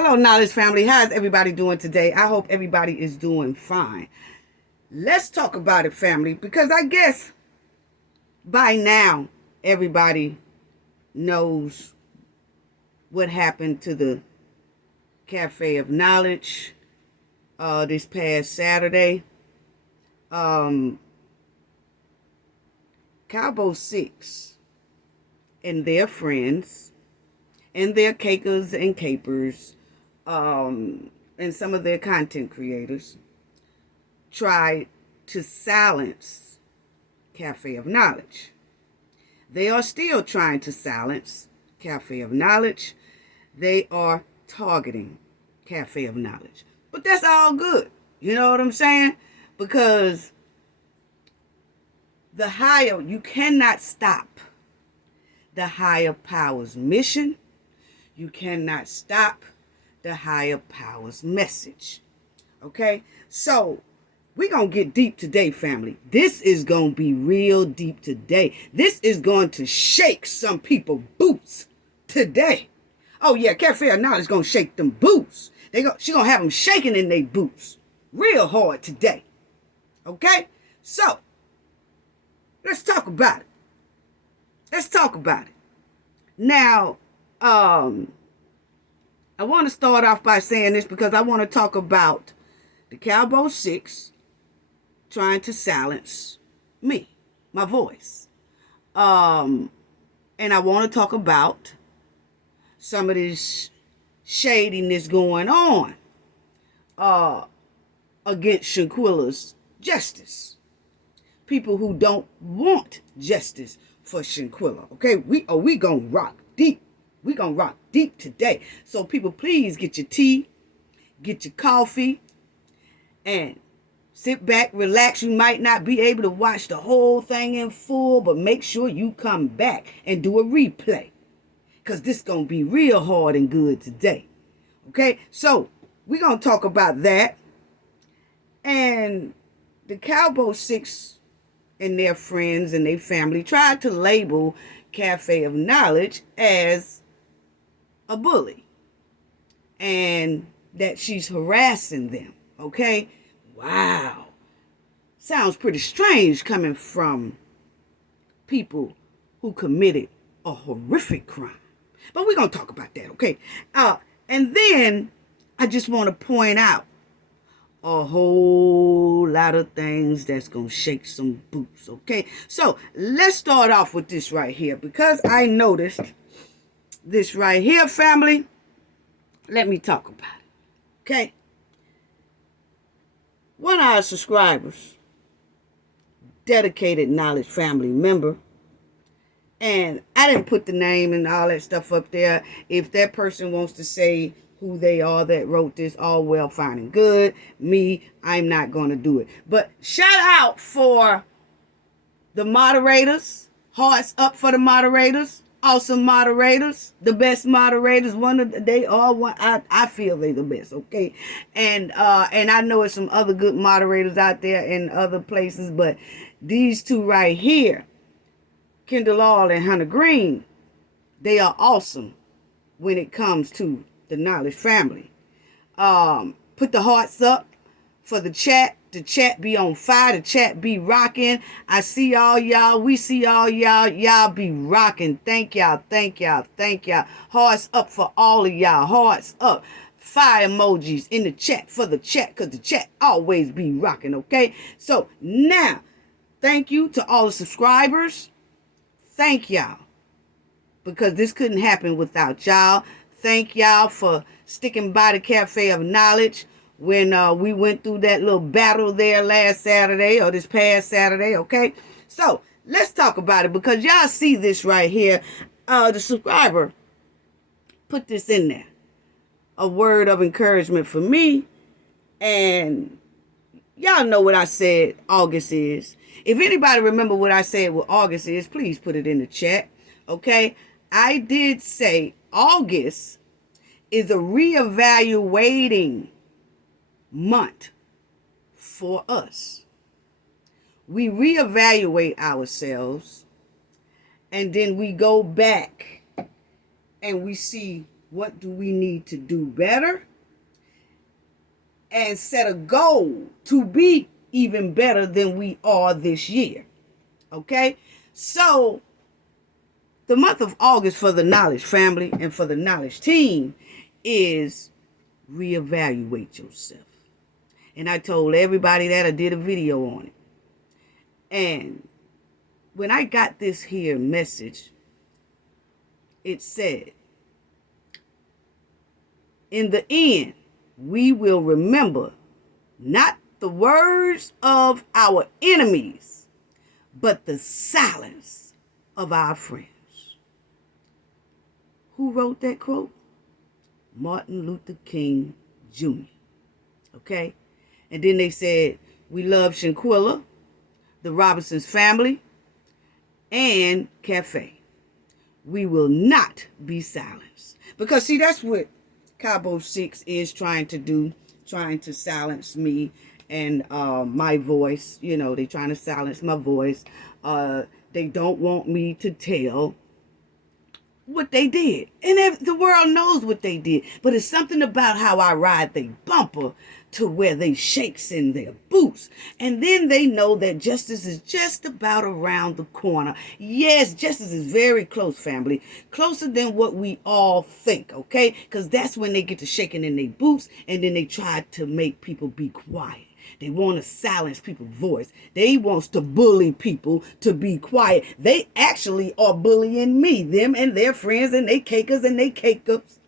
Hello, Knowledge family. How's everybody doing today? I hope everybody is doing fine. Let's talk about it, family, because I guess by now everybody knows what happened to the Cafe of Knowledge this past Saturday. Cabo 6 and their friends and their cakers and capers and some of their content creators tried to silence Cafe of Knowledge. They are still trying to silence Cafe of Knowledge. They are targeting Cafe of Knowledge. But that's all good. You know what I'm saying? Because you cannot stop the higher power's mission. You cannot stop the higher power's message. Okay? So, we're going to get deep today, family. This is going to be real deep today. This is going to shake some people's boots today. Oh, yeah, Cafe of Knowledge is going to shake them boots. She's going to have them shaking in their boots real hard today. Okay? So, let's talk about it. Let's talk about it. Now, I want to start off by saying this because I want to talk about the Cabo 6 trying to silence me, my voice. And I want to talk about some of this shadiness going on against Shanquella's justice. People who don't want justice for Shanquella. Okay, we gonna rock deep. We gonna rock deep today. So people, please get your tea, get your coffee, and sit back, relax. You might not be able to watch the whole thing in full, but make sure you come back and do a replay. Because this gonna be real hard and good today. Okay, so we're gonna talk about that. And the Cabo 6 and their friends and their family tried to label Cafe of Knowledge as a bully and that she's harassing them. Okay? Wow. Sounds pretty strange coming from people who committed a horrific crime. But we're going to talk about that, okay? And then I just want to point out a whole lot of things that's going to shake some boots, okay? So let's start off with this right here because I noticed this right here, family. Let me talk about it, okay? One of our subscribers, dedicated Knowledge family member, and I didn't put the name and all that stuff up there. If that person wants to say who they are that wrote this, all well, fine and good. Me, I'm not going to do it. But shout out for the moderators. Hearts up for the moderators. Awesome moderators. The best moderators. They are one. I feel they're the best, okay? And I know it's some other good moderators out there in other places, but these two right here, Kendall All and Hunter Green, they are awesome when it comes to the Knowledge family. Put the hearts up for the chat. The chat be on fire. The chat be rocking. I see all y'all. We see all y'all. Y'all be rocking. Thank y'all. Thank y'all. Thank y'all. Hearts up for all of y'all. Hearts up. Fire emojis in the chat for the chat because the chat always be rocking, okay? So now, thank you to all the subscribers. Thank y'all because this couldn't happen without y'all. Thank y'all for sticking by the Cafe of Knowledge when we went through that little battle there last Saturday or this past Saturday, okay? So, let's talk about it because y'all see this right here. The subscriber put this in there. A word of encouragement for me. And y'all know what I said August is. If anybody remember what I said what August is, please put it in the chat, okay? I did say August is a reevaluating month for us. We reevaluate ourselves and then we go back and we see what do we need to do better, and set a goal to be even better than we are this year. Okay? So, the month of August for the Knowledge family and for the Knowledge team is reevaluate yourself. And I told everybody that, I did a video on it. And when I got this here message, it said, in the end, we will remember not the words of our enemies, but the silence of our friends. Who wrote that quote? Martin Luther King Jr. Okay? And then they said, we love Shanquella, the Robinson's family, and Cafe. We will not be silenced. Because, see, that's what Cabo 6 is trying to do, trying to silence me and my voice. You know, they're trying to silence my voice. They don't want me to tell what they did. And the world knows what they did. But it's something about how I ride the bumper to where they shakes in their boots. And then they know that justice is just about around the corner. Yes, justice is very close, family. Closer than what we all think, okay? Because that's when they get to shaking in their boots, and then they try to make people be quiet. They want to silence people's voice. They want to bully people to be quiet. They actually are bullying me, them and their friends and they cakers and they cake-ups.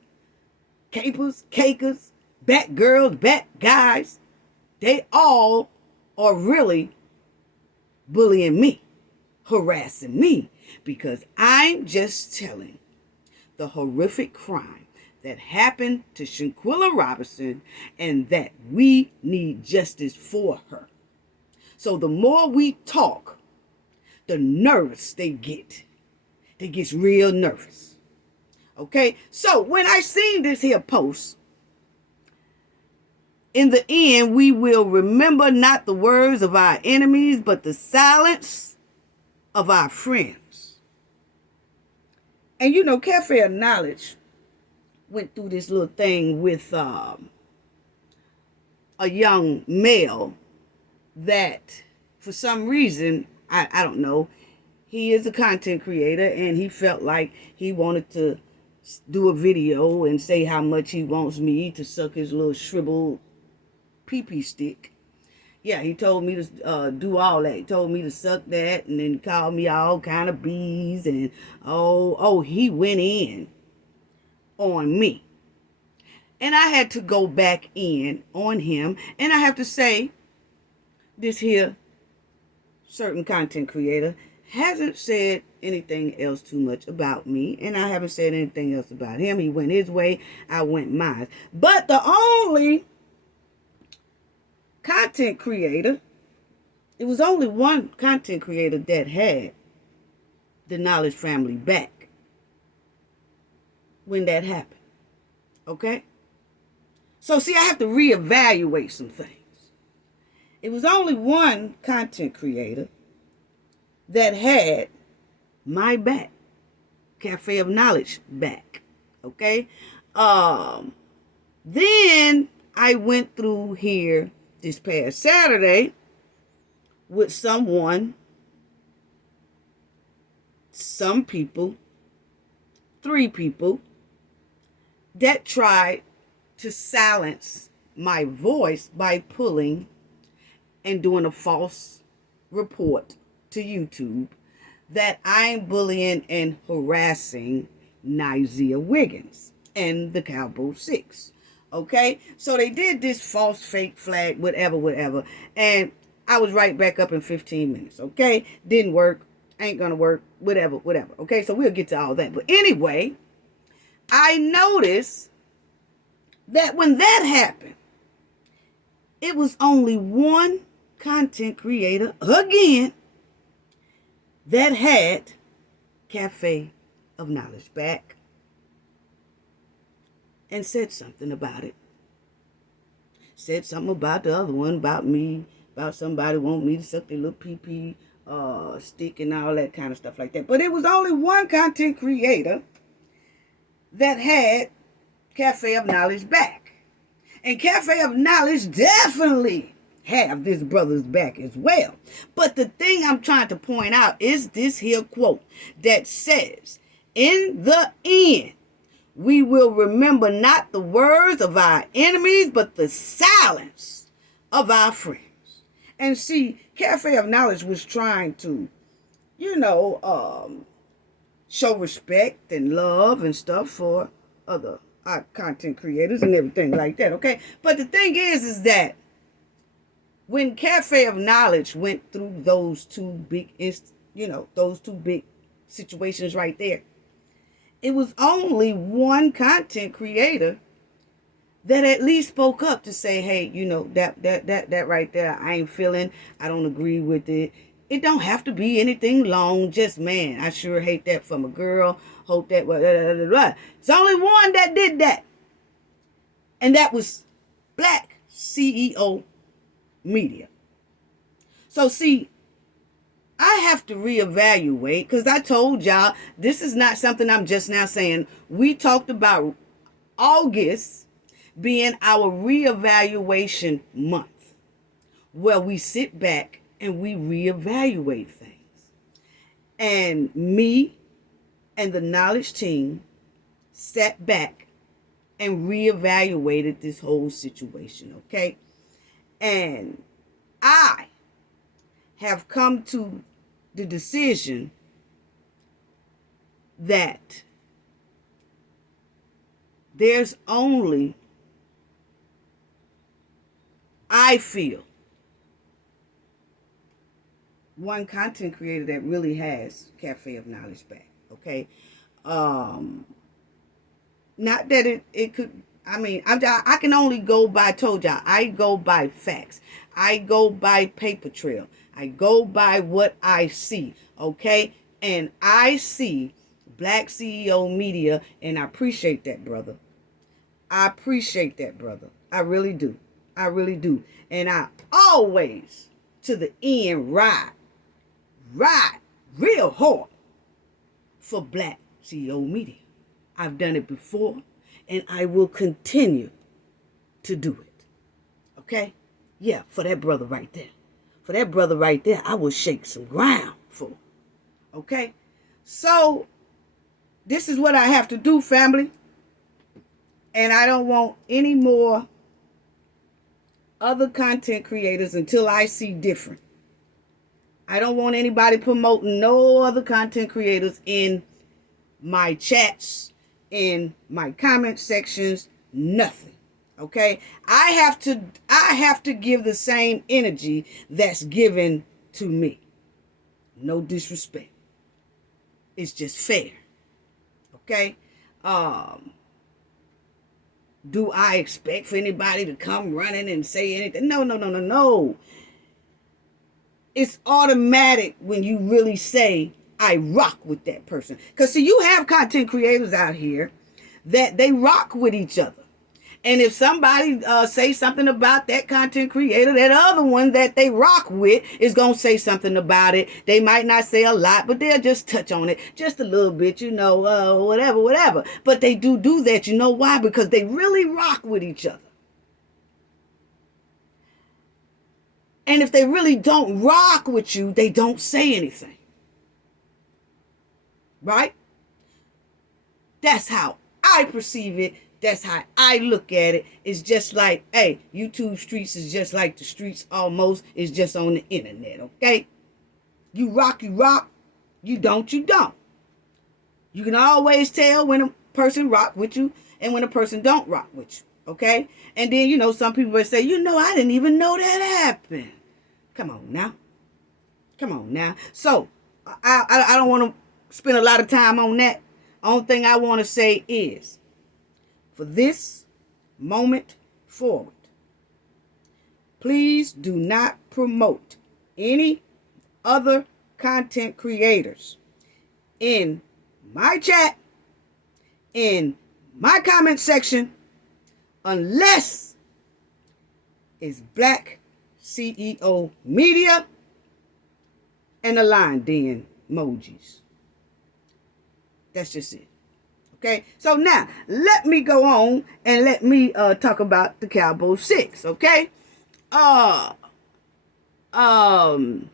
Cakers, bat girls, bat guys. They all are really bullying me, harassing me, because I'm just telling the horrific crime that happened to Shanquella Robinson, and that we need justice for her. So the more we talk, the nervous they get. They get real nervous. Okay? So when I seen this here post, in the end, we will remember not the words of our enemies, but the silence of our friends. And you know, Cafe of Knowledge went through this little thing with a young male that for some reason, I don't know, he is a content creator and he felt like he wanted to do a video and say how much he wants me to suck his little shriveled pee-pee stick. Yeah, he told me to do all that. He told me to suck that, and then called me all kind of bees, and he went in on me. And I had to go back in on him. And I have to say, this here certain content creator hasn't said anything else too much about me. And I haven't said anything else about him. He went his way, I went mine. But the only content creator, it was only one content creator that had the Knowledge family back when that happened. Okay? So, see, I have to reevaluate some things. It was only one content creator that had my back. Cafe of Knowledge back. Okay? Then I went through here this past Saturday with some people, 3 people, that tried to silence my voice by pulling and doing a false report to YouTube that I'm bullying and harassing Nizia Wiggins and the Cabo 6. Okay? So they did this false fake flag, whatever. And I was right back up in 15 minutes. Okay? Didn't work. Ain't gonna work. Whatever. Okay? So we'll get to all that. But anyway, I noticed that when that happened, it was only one content creator, again, that had Cafe of Knowledge back and said something about it. Said something about the other one, about me, about somebody wanting me to suck their little pee-pee stick and all that kind of stuff like that. But it was only one content creator that had Cafe of Knowledge back. And Cafe of Knowledge definitely have this brother's back as well. But the thing I'm trying to point out is this here quote that says, in the end, we will remember not the words of our enemies, but the silence of our friends. And see, Cafe of Knowledge was trying to, show respect and love and stuff for other content creators and everything like that, okay? But the thing is that when Cafe of Knowledge went through those two big situations right there, it was only one content creator that at least spoke up to say, hey, that right there, I ain't feeling, I don't agree with it. It don't have to be anything long, just, man, I sure hate that from a girl, hope that, blah, blah, blah, blah. It's only one that did that. And that was Black CEO Media. So see, I have to reevaluate, because I told y'all, this is not something I'm just now saying. We talked about August being our reevaluation month, where we sit back and we reevaluate things. And me and the knowledge team sat back and reevaluated this whole situation, okay? And I have come to the decision that there's only, I feel, one content creator that really has Cafe of Knowledge back, okay? Not that it could, I can only go by, I told y'all, I go by facts. I go by paper trail. I go by what I see, okay? And I see Black CEO Media, and I appreciate that, brother. I appreciate that, brother. I really do. I really do. And I always, to the end, ride real hard for Black CEO Media. I've done it before, and I will continue to do it. Okay? Yeah, for that brother right there. For that brother right there, I will shake some ground for. Okay? So, this is what I have to do, family. And I don't want any more other content creators until I see different. I don't want anybody promoting no other content creators in my chats, in my comment sections, nothing. Okay? I have to give the same energy that's given to me. No disrespect. It's just fair. Okay? Do I expect for anybody to come running and say anything? No. It's automatic when you really say, I rock with that person. Because see, you have content creators out here that they rock with each other. And if somebody say something about that content creator, that other one that they rock with is going to say something about it. They might not say a lot, but they'll just touch on it just a little bit, whatever. But they do that. You know why? Because they really rock with each other. And if they really don't rock with you, they don't say anything. Right? That's how I perceive it. That's how I look at it. It's just like, hey, YouTube streets is just like the streets almost. It's just on the internet, okay? You rock. You don't. You can always tell when a person rock with you and when a person don't rock with you, okay? And then, some people will say, I didn't even know that happened. Come on now. So, I don't want to spend a lot of time on that. Only thing I want to say is, for this moment forward, please do not promote any other content creators in my chat, in my comment section, unless it's Black CEO Media and the line den emojis. That's just it. Okay, so now let me go on and let me talk about the Cabo 6. Okay, uh, um,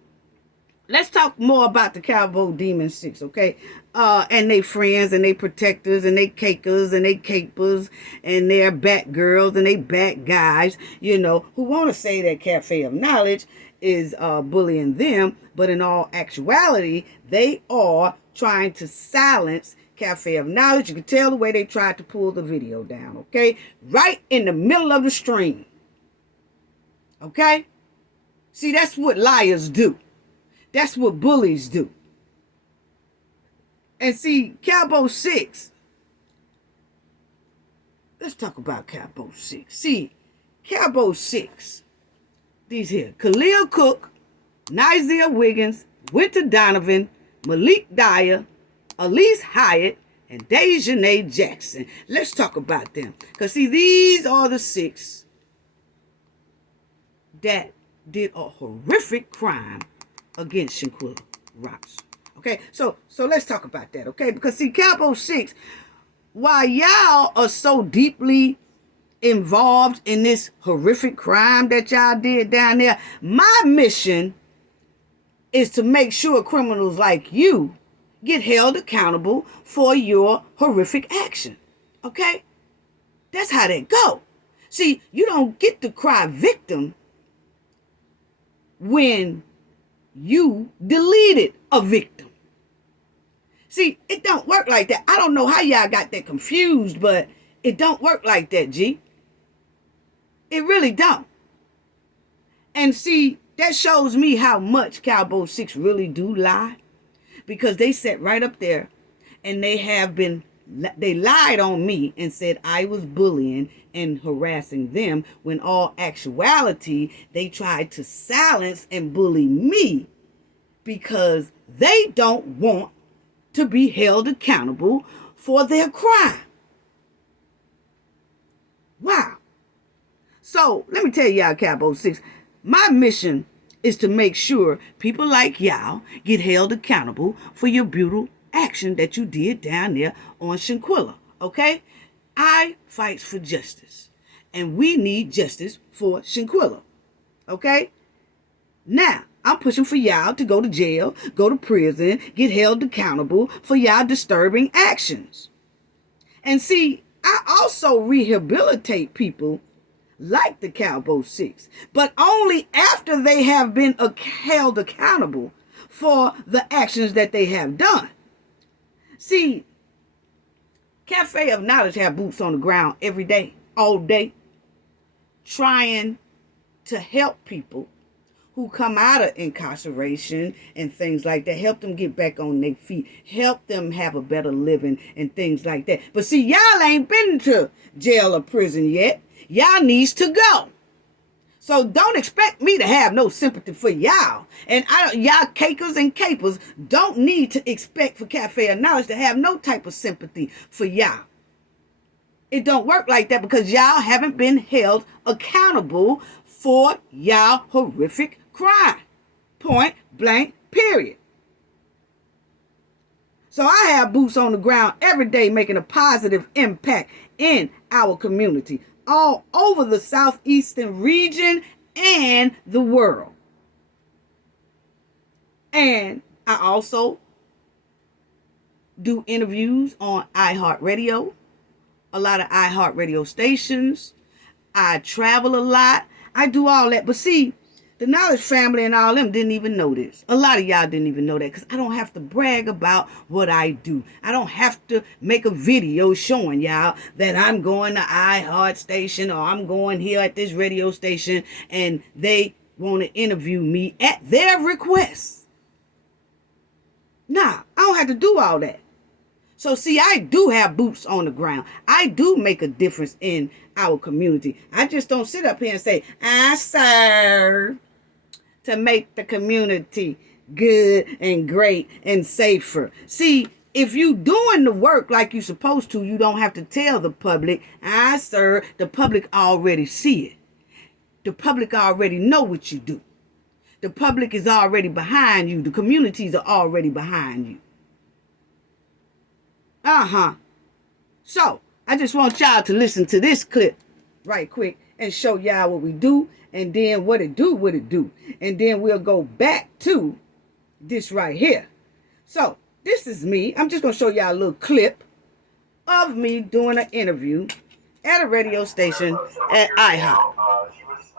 let's talk more about the Cabo Demon 6. Okay, and they friends and they protectors and they cakers and they capers and they're bat girls and they bat guys. You know, who want to say that Cafe of Knowledge is bullying them, but in all actuality, they are trying to silence Cafe of Knowledge. You can tell the way they tried to pull the video down, okay? Right in the middle of the stream, okay? See, that's what liars do. That's what bullies do. And see, Cabo 6, let's talk about Cabo 6. See, Cabo 6, these here, Khalil Cook, Nizia Wiggins, Winter Donovan, Malik Dyer, Elise Hyatt, and Dejanay Jackson. Let's talk about them. Because, see, these are the 6 that did a horrific crime against Shanquella Ross. Okay, so let's talk about that, okay? Because, see, Cabo 6, while y'all are so deeply involved in this horrific crime that y'all did down there, my mission is to make sure criminals like you get held accountable for your horrific action. Okay? That's how that go. See, you don't get to cry victim when you deleted a victim. See, it don't work like that. I don't know how y'all got that confused, but it don't work like that, G. It really don't. And see, that shows me how much Cabo 6 really do lie. Because they sat right up there and they lied on me and said I was bullying and harassing them, when all actuality they tried to silence and bully me because they don't want to be held accountable for their crime. Wow. So let me tell y'all, Cabo 6, my mission is to make sure people like y'all get held accountable for your brutal action that you did down there on Shanquella, okay? I fights for justice, and we need justice for Shanquella, okay? Now, I'm pushing for y'all to go to jail, go to prison, get held accountable for y'all disturbing actions. And see, I also rehabilitate people like the Cabo 6, but only after they have been held accountable for the actions that they have done. See, Cafe of Knowledge have boots on the ground every day, all day, trying to help people who come out of incarceration and things like that, help them get back on their feet, help them have a better living and things like that. But see, y'all ain't been to jail or prison yet. Y'all needs to go. So don't expect me to have no sympathy for y'all. And y'all cakers and capers don't need to expect for Cafe of Knowledge to have no type of sympathy for y'all. It don't work like that because y'all haven't been held accountable for y'all horrific crime. Point blank, period. So I have boots on the ground every day making a positive impact in our community, all over the southeastern region and the world. And I also do interviews on iHeartRadio, a lot of iHeartRadio stations. I travel a lot. I do all that. But see, the Knowledge family and all them didn't even know this. A lot of y'all didn't even know that because I don't have to brag about what I do. I don't have to make a video showing y'all that I'm going to iHeart station or I'm going here at this radio station and they want to interview me at their request. Nah, I don't have to do all that. So see, I do have boots on the ground. I do make a difference in our community. I just don't sit up here and say, I serve to make the community good and great and safer. See, if you doing the work like you supposed to, you don't have to tell the public, I serve. The public already see it. The public already know what you do. The public is already behind you. The communities are already behind you. Uh-huh. So, I just want y'all to listen to this clip right quick and show y'all what we do and then what it do. And then we'll go back to this right here. So, this is me. I'm just going to show y'all a little clip of me doing an interview at a radio station at IHOP. She was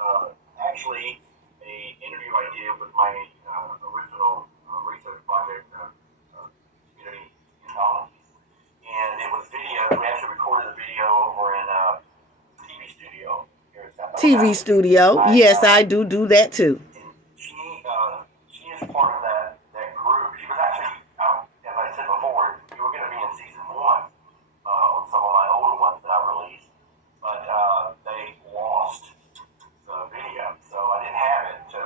actually an interview I did with my original research project, community ecology. And it was video. We actually recorded the video over in a TV studio here in South TV studio. Yes, I do that too. And she is part of that group. She was actually, as I said before, you were going to be in season 1 on some of my older ones that I released. But they lost the video, so I didn't have it to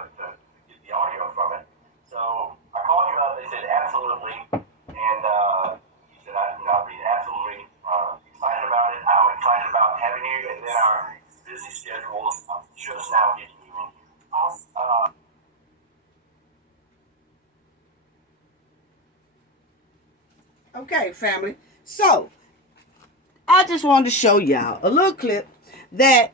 get the audio from it. So I called you up. They said absolutely, and he said I'd be absolutely excited about it. I'm excited about having you, and then our busy schedules. I'm just now getting you in here. Awesome. Okay, family. So I just wanted to show y'all a little clip that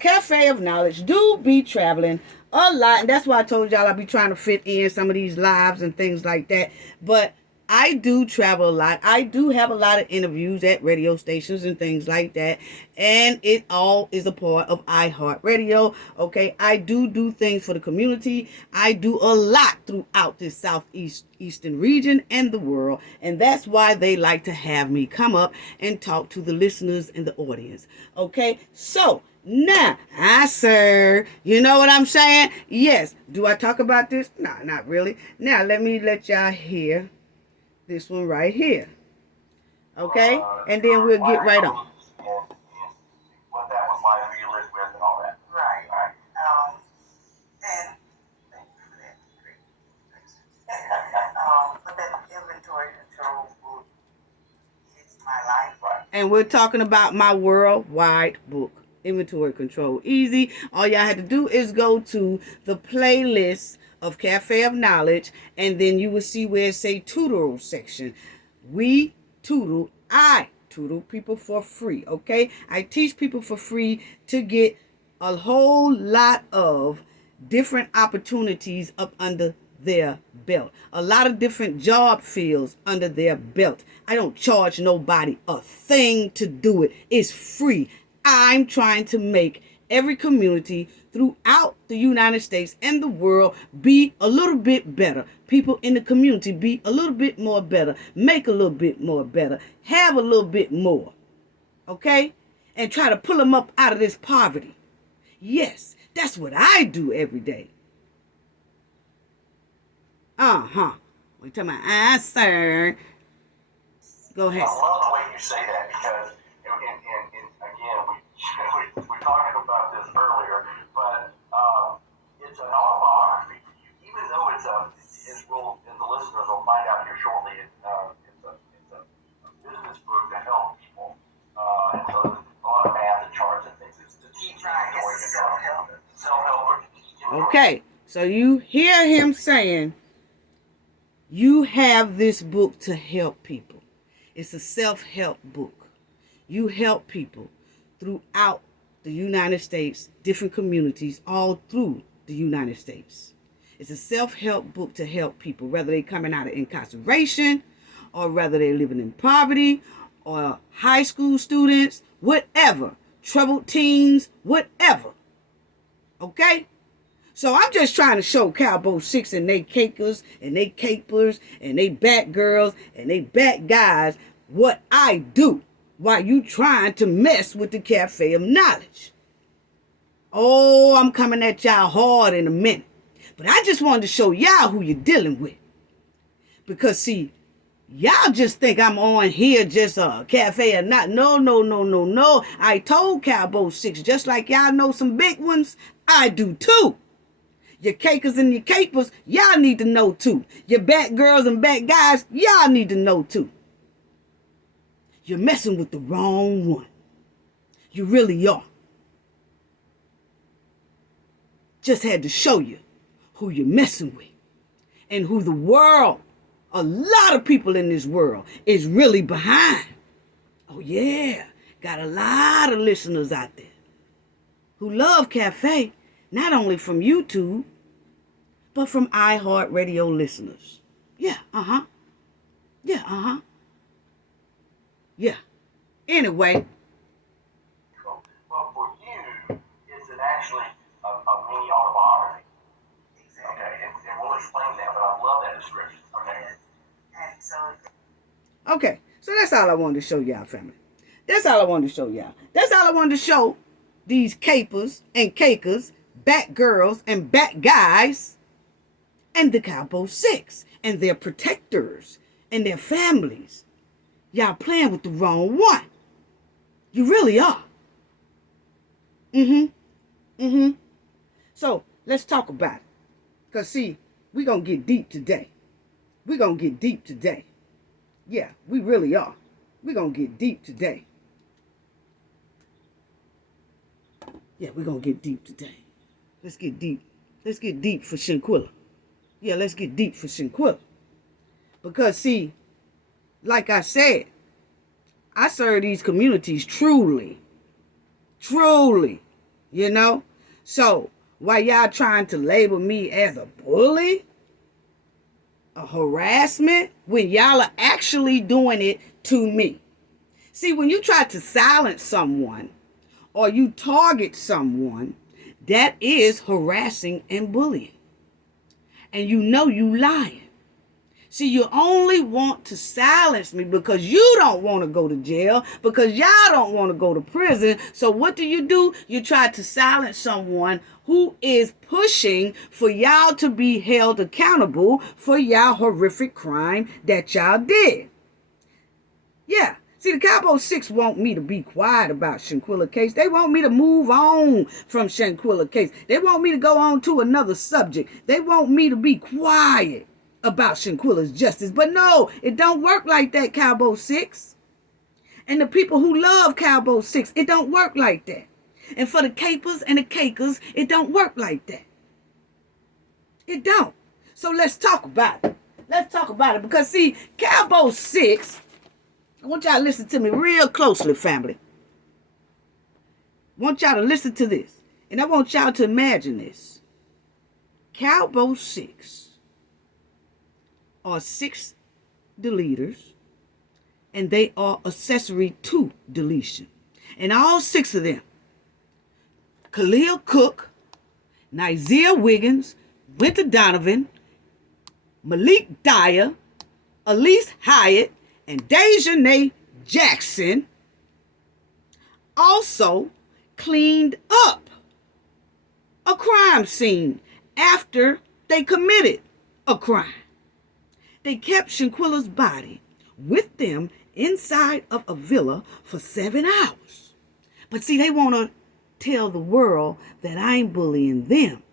Cafe of Knowledge do be traveling a lot. And that's why I told y'all I'll be trying to fit in some of these lives and things like that. But I do travel a lot. I do have a lot of interviews at radio stations and things like that. And it all is a part of iHeartRadio. Okay, I do things for the community. I do a lot throughout this southeastern region and the world. And that's why they like to have me come up and talk to the listeners and the audience. Okay, so now, sir, you know what I'm saying? Yes. Do I talk about this? No, not really. Now, let me let y'all hear this one right here. Okay? And then we'll get right on. What that was like for you to live with and all that. Right. And thank you for that. Great. But that inventory control book is my life. Right. And we're talking about my worldwide book, Inventory Control Easy. All y'all had to do is go to the playlist of Cafe of Knowledge, and then you will see where it say tutorial section. I tutor people for free, okay? I teach people for free to get a whole lot of different opportunities up under their belt. A lot of different job fields under their belt. I don't charge nobody a thing to do it. It's free. I'm trying to make every community throughout the United States and the world be a little bit better. People in the community be a little bit more better. Make a little bit more better. Have a little bit more. Okay? And try to pull them up out of this poverty. Yes, that's what I do every day. We talking about, sir. Go ahead. I love the way you say that because, again, we talked about this earlier, but it's an autobiography for you, even though as the listeners will find out here shortly, it's a business book to help people. And so there's a lot of math and charts and things. It's to teach you the way to self-help. Okay, so you hear him saying, you have this book to help people. It's a self-help book. You help people throughout the United States, different communities, all through the United States. It's a self-help book to help people, whether they're coming out of incarceration, or whether they're living in poverty, or high school students, whatever, troubled teens, whatever. Okay? So I'm just trying to show Cabo 6 and they cakers and they capers and they bat girls and they bat guys what I do while you trying to mess with the Cafe of Knowledge. Oh, I'm coming at y'all hard in a minute. But I just wanted to show y'all who you're dealing with. Because see, y'all just think I'm on here just a cafe or not. No. I told Cabo 6, just like y'all know some big ones, I do too. Your cakers and your capers, y'all need to know too. Your bat girls and bat guys, y'all need to know too. You're messing with the wrong one. You really are. Just had to show you who you're messing with. And who the world, a lot of people in this world, is really behind. Oh, yeah. Got a lot of listeners out there who love Cafe, not only from YouTube, but from iHeartRadio listeners. Yeah, Yeah, Yeah. Anyway, Well, for you, it's actually a mini autobiography. Exactly. Okay, and we'll explain that, but I love that description. Okay. Yes. And so okay. So that's all I wanted to show y'all, family. That's all I wanted to show y'all. That's all I wanted to show these capers and cakers, bat girls and bat guys, and the Cabo Six and their protectors and their families. Y'all playing with the wrong one. You really are. So let's talk about it. Because see, we're going to get deep today. We're going to get deep today. Yeah, we really are. We're going to get deep today. Yeah, we're going to get deep today. Let's get deep. Let's get deep for Shanquella. Yeah, let's get deep for Shanquella. Because see, like I said, I serve these communities truly. Truly. You know? So, while y'all trying to label me as a bully, a harassment, when y'all are actually doing it to me. See, when you try to silence someone or you target someone, that is harassing and bullying. And you know you lying. See, you only want to silence me because you don't want to go to jail, because y'all don't want to go to prison. So what do? You try to silence someone who is pushing for y'all to be held accountable for y'all horrific crime that y'all did. Yeah. See, the Cabo Six want me to be quiet about Shanquella case. They want me to move on from Shanquella case. They want me to go on to another subject. They want me to be quiet about Shanquella's justice. But no, it don't work like that, Cabo Six. And the people who love Cabo Six, it don't work like that. And for the capers and the cakers, it don't work like that. It don't. So let's talk about it. Let's talk about it. Because see, Cabo Six, I want y'all to listen to me real closely, family. I want y'all to listen to this. And I want y'all to imagine this. Cabo Six are six deleters, and they are accessory to deletion. And all six of them, Khalil Cook, Nizia Wiggins, Winter Donovan, Malik Dyer, Elise Hyatt, and Dejanay Jackson, also cleaned up a crime scene after they committed a crime. They kept Shanquella's body with them inside of a villa for 7 hours. But see, they want to tell the world that I'm bullying them.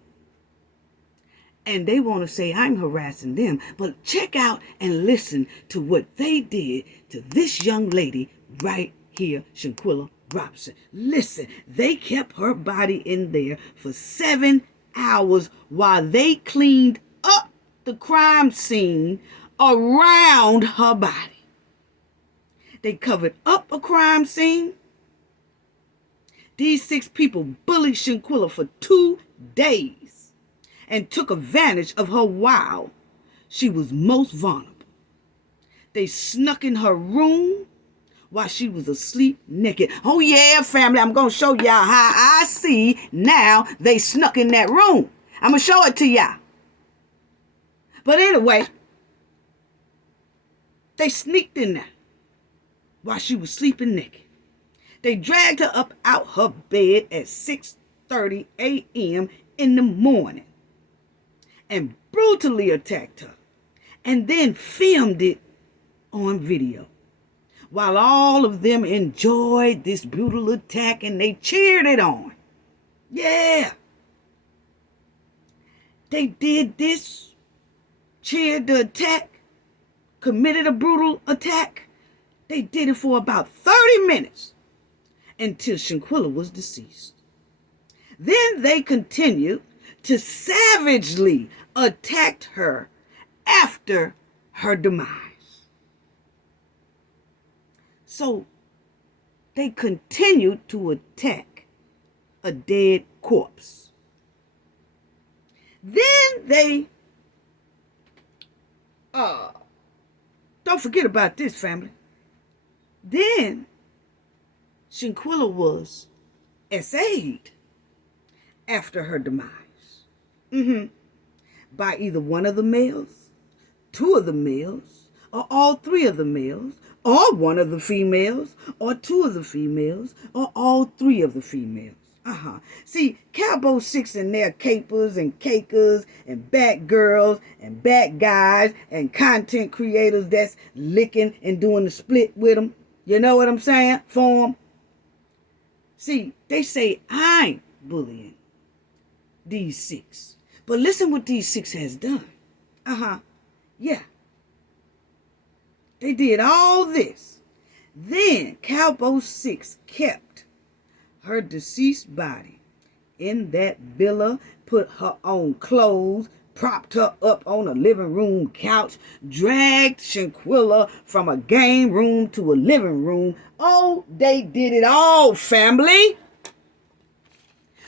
And they want to say I'm harassing them. But check out and listen to what they did to this young lady right here, Shanquella Robinson. Listen, they kept her body in there for 7 hours while they cleaned up the crime scene around her body. They covered up a crime scene. These 6 people bullied Shanquella for 2 days and took advantage of her while she was most vulnerable. They snuck in her room while she was asleep naked. Oh yeah, family, I'm going to show y'all how I see now they snuck in that room. I'm going to show it to y'all. But anyway, they sneaked in there while she was sleeping naked. They dragged her up out her bed at 6:30 a.m. in the morning and brutally attacked her and then filmed it on video. While all of them enjoyed this brutal attack and they cheered it on. Yeah. They did this, cheered the attack, committed a brutal attack. They did it for about 30 minutes until Shanquella was deceased. Then they continued to savagely attack her after her demise. So they continued to attack a dead corpse. Then they, don't forget about this, family. Then Shanquella was essayed after her demise. By either one of the males, two of the males, or all three of the males, or one of the females, or two of the females, or all three of the females. See, Cabo 6 and their capers and cakers and bat girls and bat guys and content creators that's licking and doing the split with them. You know what I'm saying? For them. See, they say I'm bullying these six. But listen what these six has done. Yeah. They did all this. Then Cabo 6 kept her deceased body in that villa, put her on clothes, propped her up on a living room couch, dragged Shanquella from a game room to a living room. Oh, they did it all, family.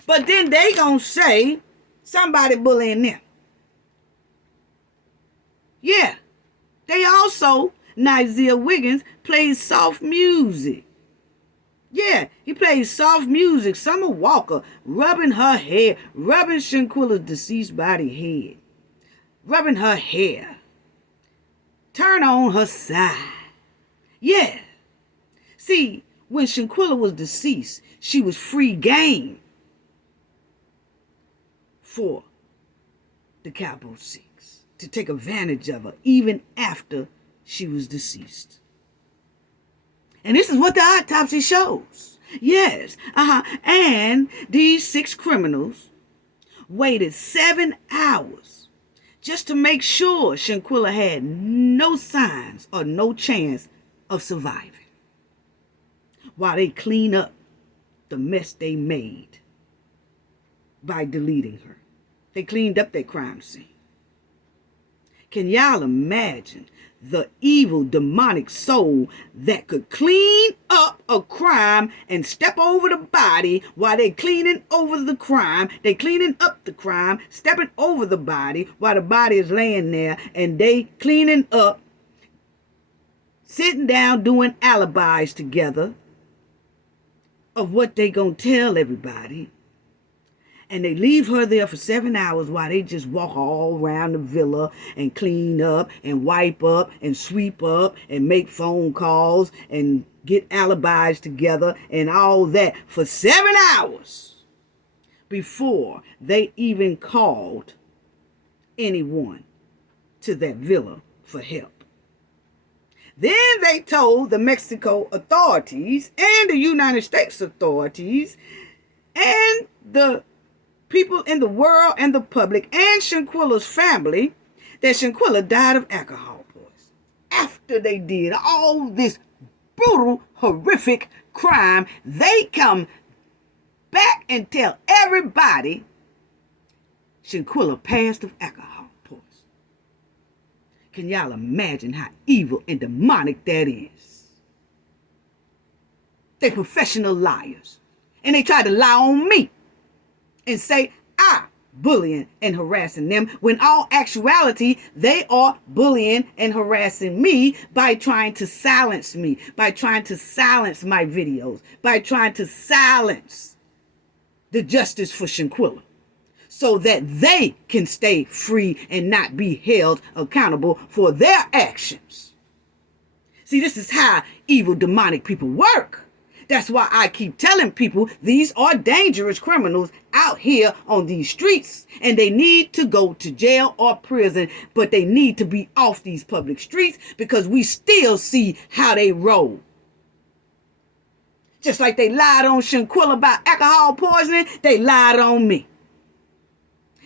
But then they gonna say somebody bullying them. Yeah. They also, Nigel Wiggins, plays soft music. Yeah, he plays soft music. Summer Walker rubbing her hair, rubbing Shanquella's deceased body head, rubbing her hair. Turn on her side. Yeah. See, when Shanquella was deceased, she was free game for the Cabo 6 to take advantage of her even after she was deceased. And this is what the autopsy shows. Yes. And these 6 criminals waited 7 hours just to make sure Shanquella had no signs or no chance of surviving while they clean up the mess they made by deleting her. They cleaned up their crime scene. Can y'all imagine the evil demonic soul that could clean up a crime and step over the body while they cleaning over the crime? They cleaning up the crime, stepping over the body while the body is laying there, and they cleaning up, sitting down doing alibis together of what they gonna tell everybody. And they leave her there for 7 hours while they just walk all around the villa and clean up and wipe up and sweep up and make phone calls and get alibis together and all that for 7 hours before they even called anyone to that villa for help. Then they told the Mexico authorities and the United States authorities and the people in the world and the public and Shanquella's family that Shanquella died of alcohol poisoning. After they did all this brutal, horrific crime, they come back and tell everybody Shanquella passed of alcohol poisoning. Can y'all imagine how evil and demonic that is? They professional liars. And they tried to lie on me and say I'm bullying and harassing them, when all actuality they are bullying and harassing me by trying to silence me, by trying to silence my videos, by trying to silence the justice for Shanquella so that they can stay free and not be held accountable for their actions. See, this is how evil demonic people work. That's why I keep telling people these are dangerous criminals out here on these streets, and they need to go to jail or prison, but they need to be off these public streets because we still see how they roll. Just like they lied on Shanquella about alcohol poisoning, they lied on me.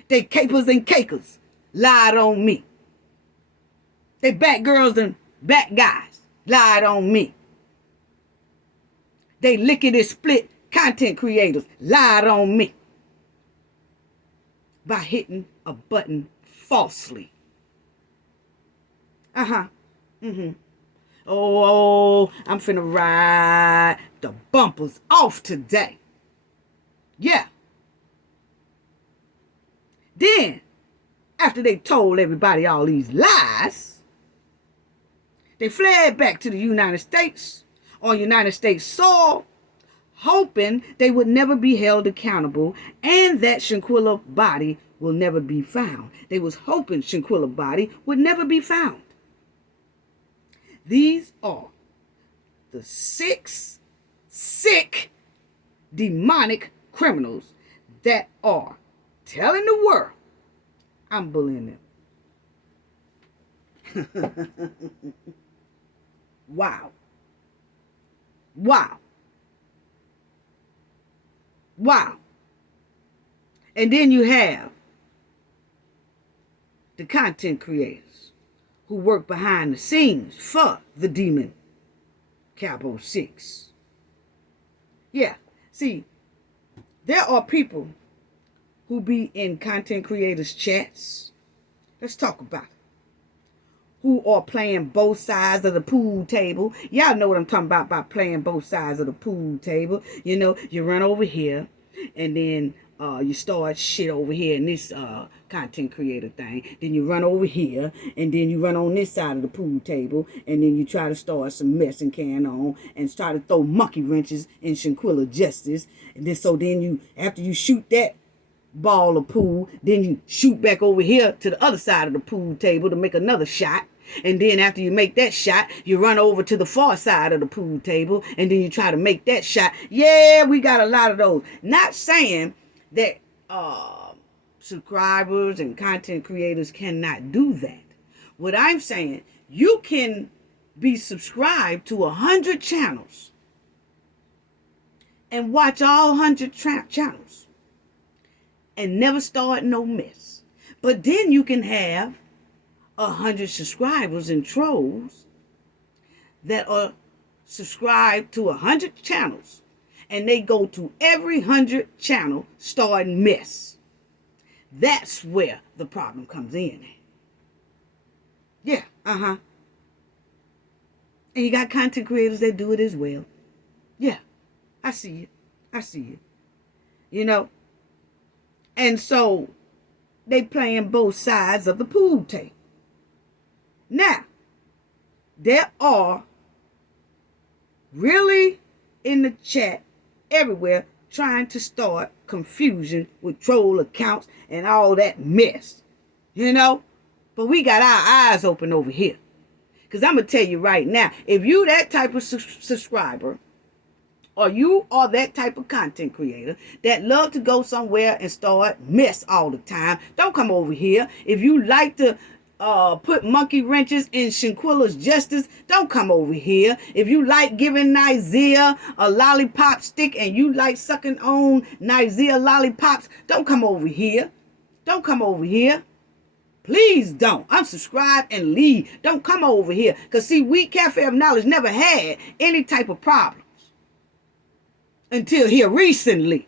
They capers and cakers lied on me. They bat girls and bat guys lied on me. They lickety split content creators lied on me by hitting a button falsely. Oh, I'm finna ride the bumpers off today. Yeah. Then, after they told everybody all these lies, they fled back to the United States on United States soil, hoping they would never be held accountable and that Shanquella's body will never be found. They was hoping Shanquella's body would never be found. These are the 6 sick, demonic criminals that are telling the world I'm bullying them. Wow. Wow. Wow. And then you have the content creators who work behind the scenes for the demon Cabo 6. Yeah. See, there are people who be in content creators chats. Let's talk about it. Who are playing both sides of the pool table. Y'all know what I'm talking about by playing both sides of the pool table. You know, you run over here and then you start shit over here in this content creator thing. Then you run over here and then you run on this side of the pool table and then you try to start some mess and carrying on and try to throw monkey wrenches in Shanquella justice. And then so then you, after you shoot that ball of pool, then you shoot back over here to the other side of the pool table to make another shot. And then after you make that shot, you run over to the far side of the pool table and then you try to make that shot. Yeah, we got a lot of those. Not saying that subscribers and content creators cannot do that. What I'm saying, you can be subscribed to 100 channels and watch all 100 channels and never start no mess. But then you can have 100 subscribers and trolls that are subscribed to 100 channels and they go to every 100 channel starting mess. That's where the problem comes in. Yeah, And you got content creators that do it as well. Yeah, I see it. I see it. You know, and so they playing both sides of the pool table. Now, there are really in the chat everywhere trying to start confusion with troll accounts and all that mess. You know? But we got our eyes open over here. Because I'm going to tell you right now, if you that type of subscriber, or you are that type of content creator that love to go somewhere and start mess all the time, don't come over here. If you like to put monkey wrenches in Shanquella's justice, don't come over here. If you like giving Nizia a lollipop stick and you like sucking on Nizia lollipops, don't come over here. Don't come over here. Please don't. Unsubscribe and leave. Don't come over here. Because see, we Cafe of Knowledge never had any type of problems until here recently.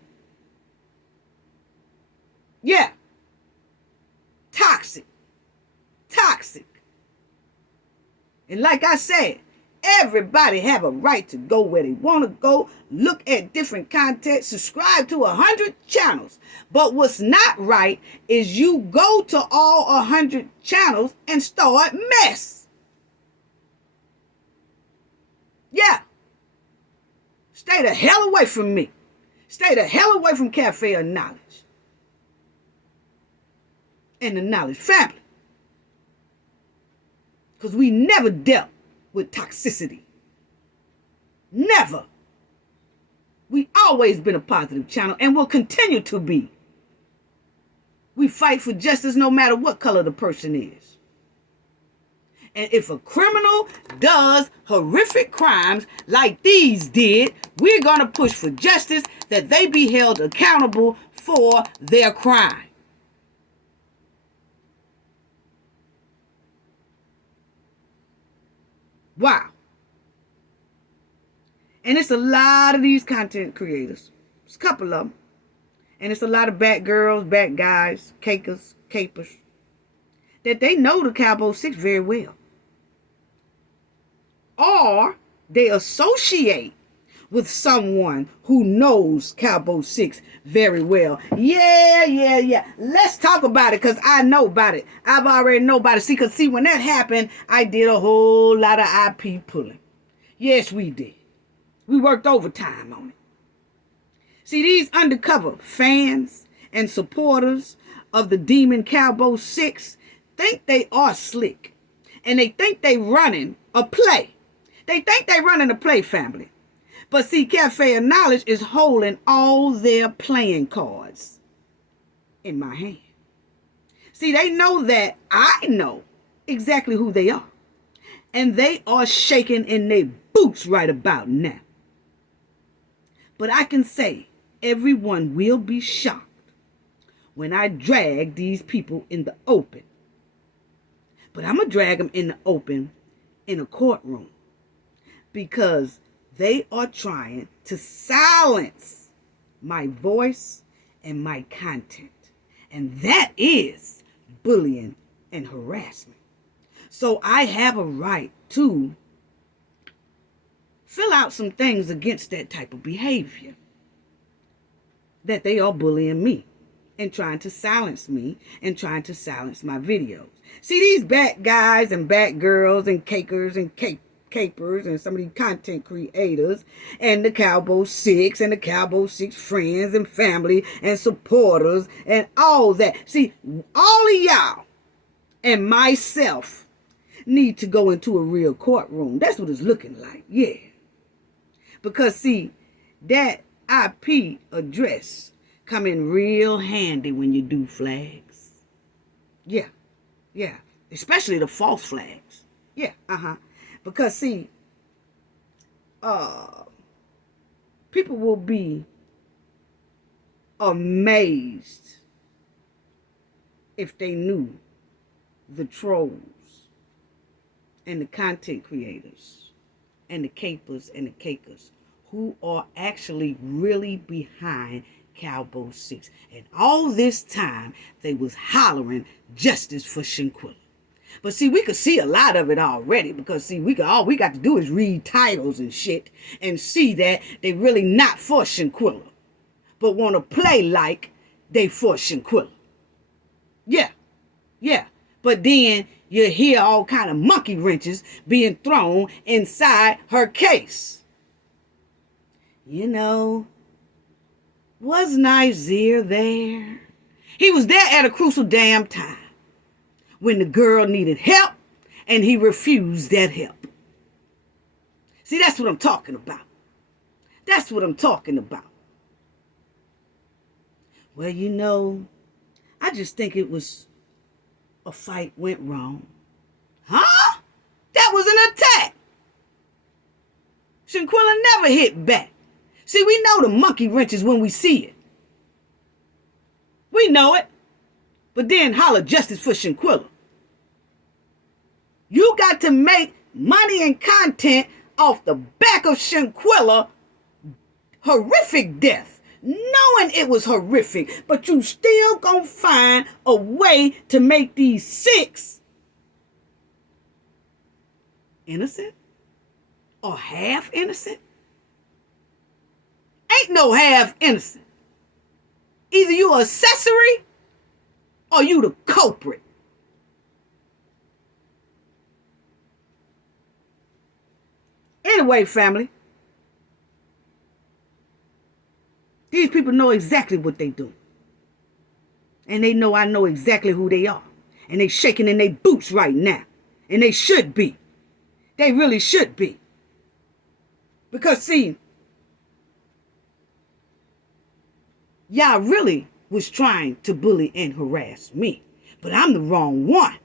Yeah. Toxic. And like I said, everybody have a right to go where they want to go, look at different content, subscribe to 100 channels. But what's not right is you go to all 100 channels and start mess. Yeah. Stay the hell away from me. Stay the hell away from Cafe of Knowledge and the Knowledge family. Because we never dealt with toxicity. Never. We always been a positive channel and will continue to be. We fight for justice no matter what color the person is. And if a criminal does horrific crimes like these did, we're going to push for justice, that they be held accountable for their crime. Wow. And it's a lot of these content creators. It's a couple of them. And it's a lot of bad girls, bad guys, cakers, capers, that they know the Cabo 6 very well. or they associate with someone who knows Cabo 6 very well. Yeah. Let's talk about it, because I know about it. I've already know about it. Because when that happened, I did a whole lot of IP pulling. Yes, we did. We worked overtime on it. See, these undercover fans and supporters of the Demon Cabo 6 think they are slick. And they think they running a play. They think they running a play, family. But see, Cafe of Knowledge is holding all their playing cards in my hand. See, they know that I know exactly who they are. And they are shaking in their boots right about now. But I can say everyone will be shocked when I drag these people in the open. But I'm going to drag them in the open in a courtroom, because they are trying to silence my voice and my content. And that is bullying and harassment. So I have a right to fill out some things against that type of behavior, that they are bullying me and trying to silence me and trying to silence my videos. See, these bad guys and bad girls and cakers and capers and some of these content creators and the Cabo 6 and the Cabo 6 friends and family and supporters and all that. See, all of y'all and myself need to go into a real courtroom. That's what it's looking like, yeah. Because see, that IP address come in real handy when you do flags. Yeah. Especially the false flags. Yeah, Because see, people will be amazed if they knew the trolls and the content creators and the capers and the cakers who are actually really behind Cabo 6. And all this time, they was hollering justice for Shanquella. But see, we could see a lot of it already, because see, all we got to do is read titles and shit and see that they really not for Shanquella, but want to play like they for Shanquella. Yeah. But then you hear all kind of monkey wrenches being thrown inside her case. You know, wasn't Isaiah there? He was there at a crucial damn time when the girl needed help and he refused that help. See, that's what I'm talking about. That's what I'm talking about. Well, you know, I just think it was a fight went wrong. Huh? That was an attack. Shanquella never hit back. See, we know the monkey wrenches when we see it. We know it. But then holler justice for Shanquella. You got to make money and content off the back of Shanquella horrific death, knowing it was horrific, but you still gonna find a way to make these 6 innocent or half innocent. Ain't no half innocent. Either you an accessory or you the culprit. Anyway, family, these people know exactly what they do. And they know I know exactly who they are. And they shaking in their boots right now. And they should be. They really should be. Because see, y'all really was trying to bully and harass me. But I'm the wrong one.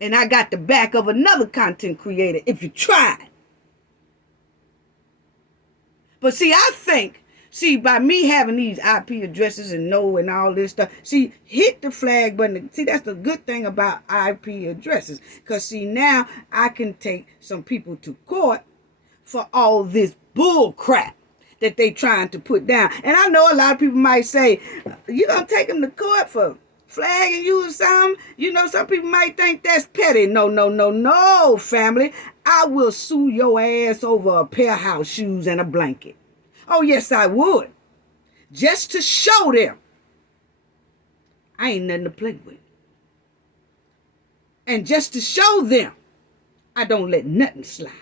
And I got the back of another content creator if you tried. But see, I think, by me having these IP addresses and know and all this stuff, hit the flag button. See, that's the good thing about IP addresses. Because see, now I can take some people to court for all this bull crap that they trying to put down. And I know a lot of people might say, you gonna take them to court for flagging you or something. You know, some people might think that's petty. No, no, no, no, family. I will sue your ass over a pair of house shoes and a blanket. Oh, yes, I would. Just to show them I ain't nothing to play with. And just to show them I don't let nothing slide.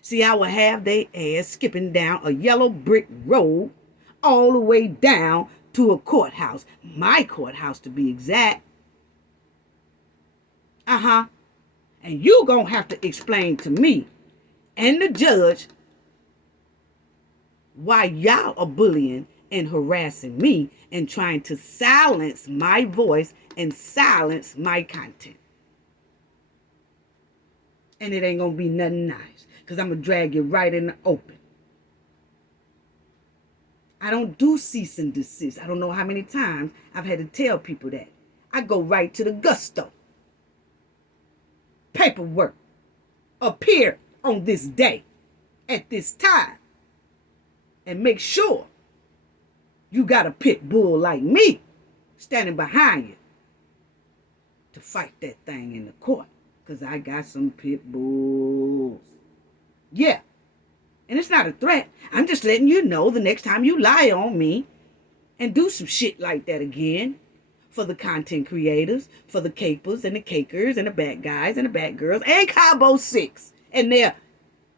See, I will have they ass skipping down a yellow brick road all the way down to a courthouse. My courthouse, to be exact. And you gonna have to explain to me and the judge why y'all are bullying and harassing me and trying to silence my voice and silence my content. And it ain't gonna be nothing nice, because I'm gonna drag you right in the open. I don't do cease and desist. I don't know how many times I've had to tell people that. I go right to the gusto. Paperwork. Appear on this day, at this time. And make sure you got a pit bull like me standing behind you to fight that thing in the court. Because I got some pit bulls. Yeah. And it's not a threat. I'm just letting you know the next time you lie on me and do some shit like that again, for the content creators, for the capers and the cakers and the bad guys and the bad girls and Cabo 6 and their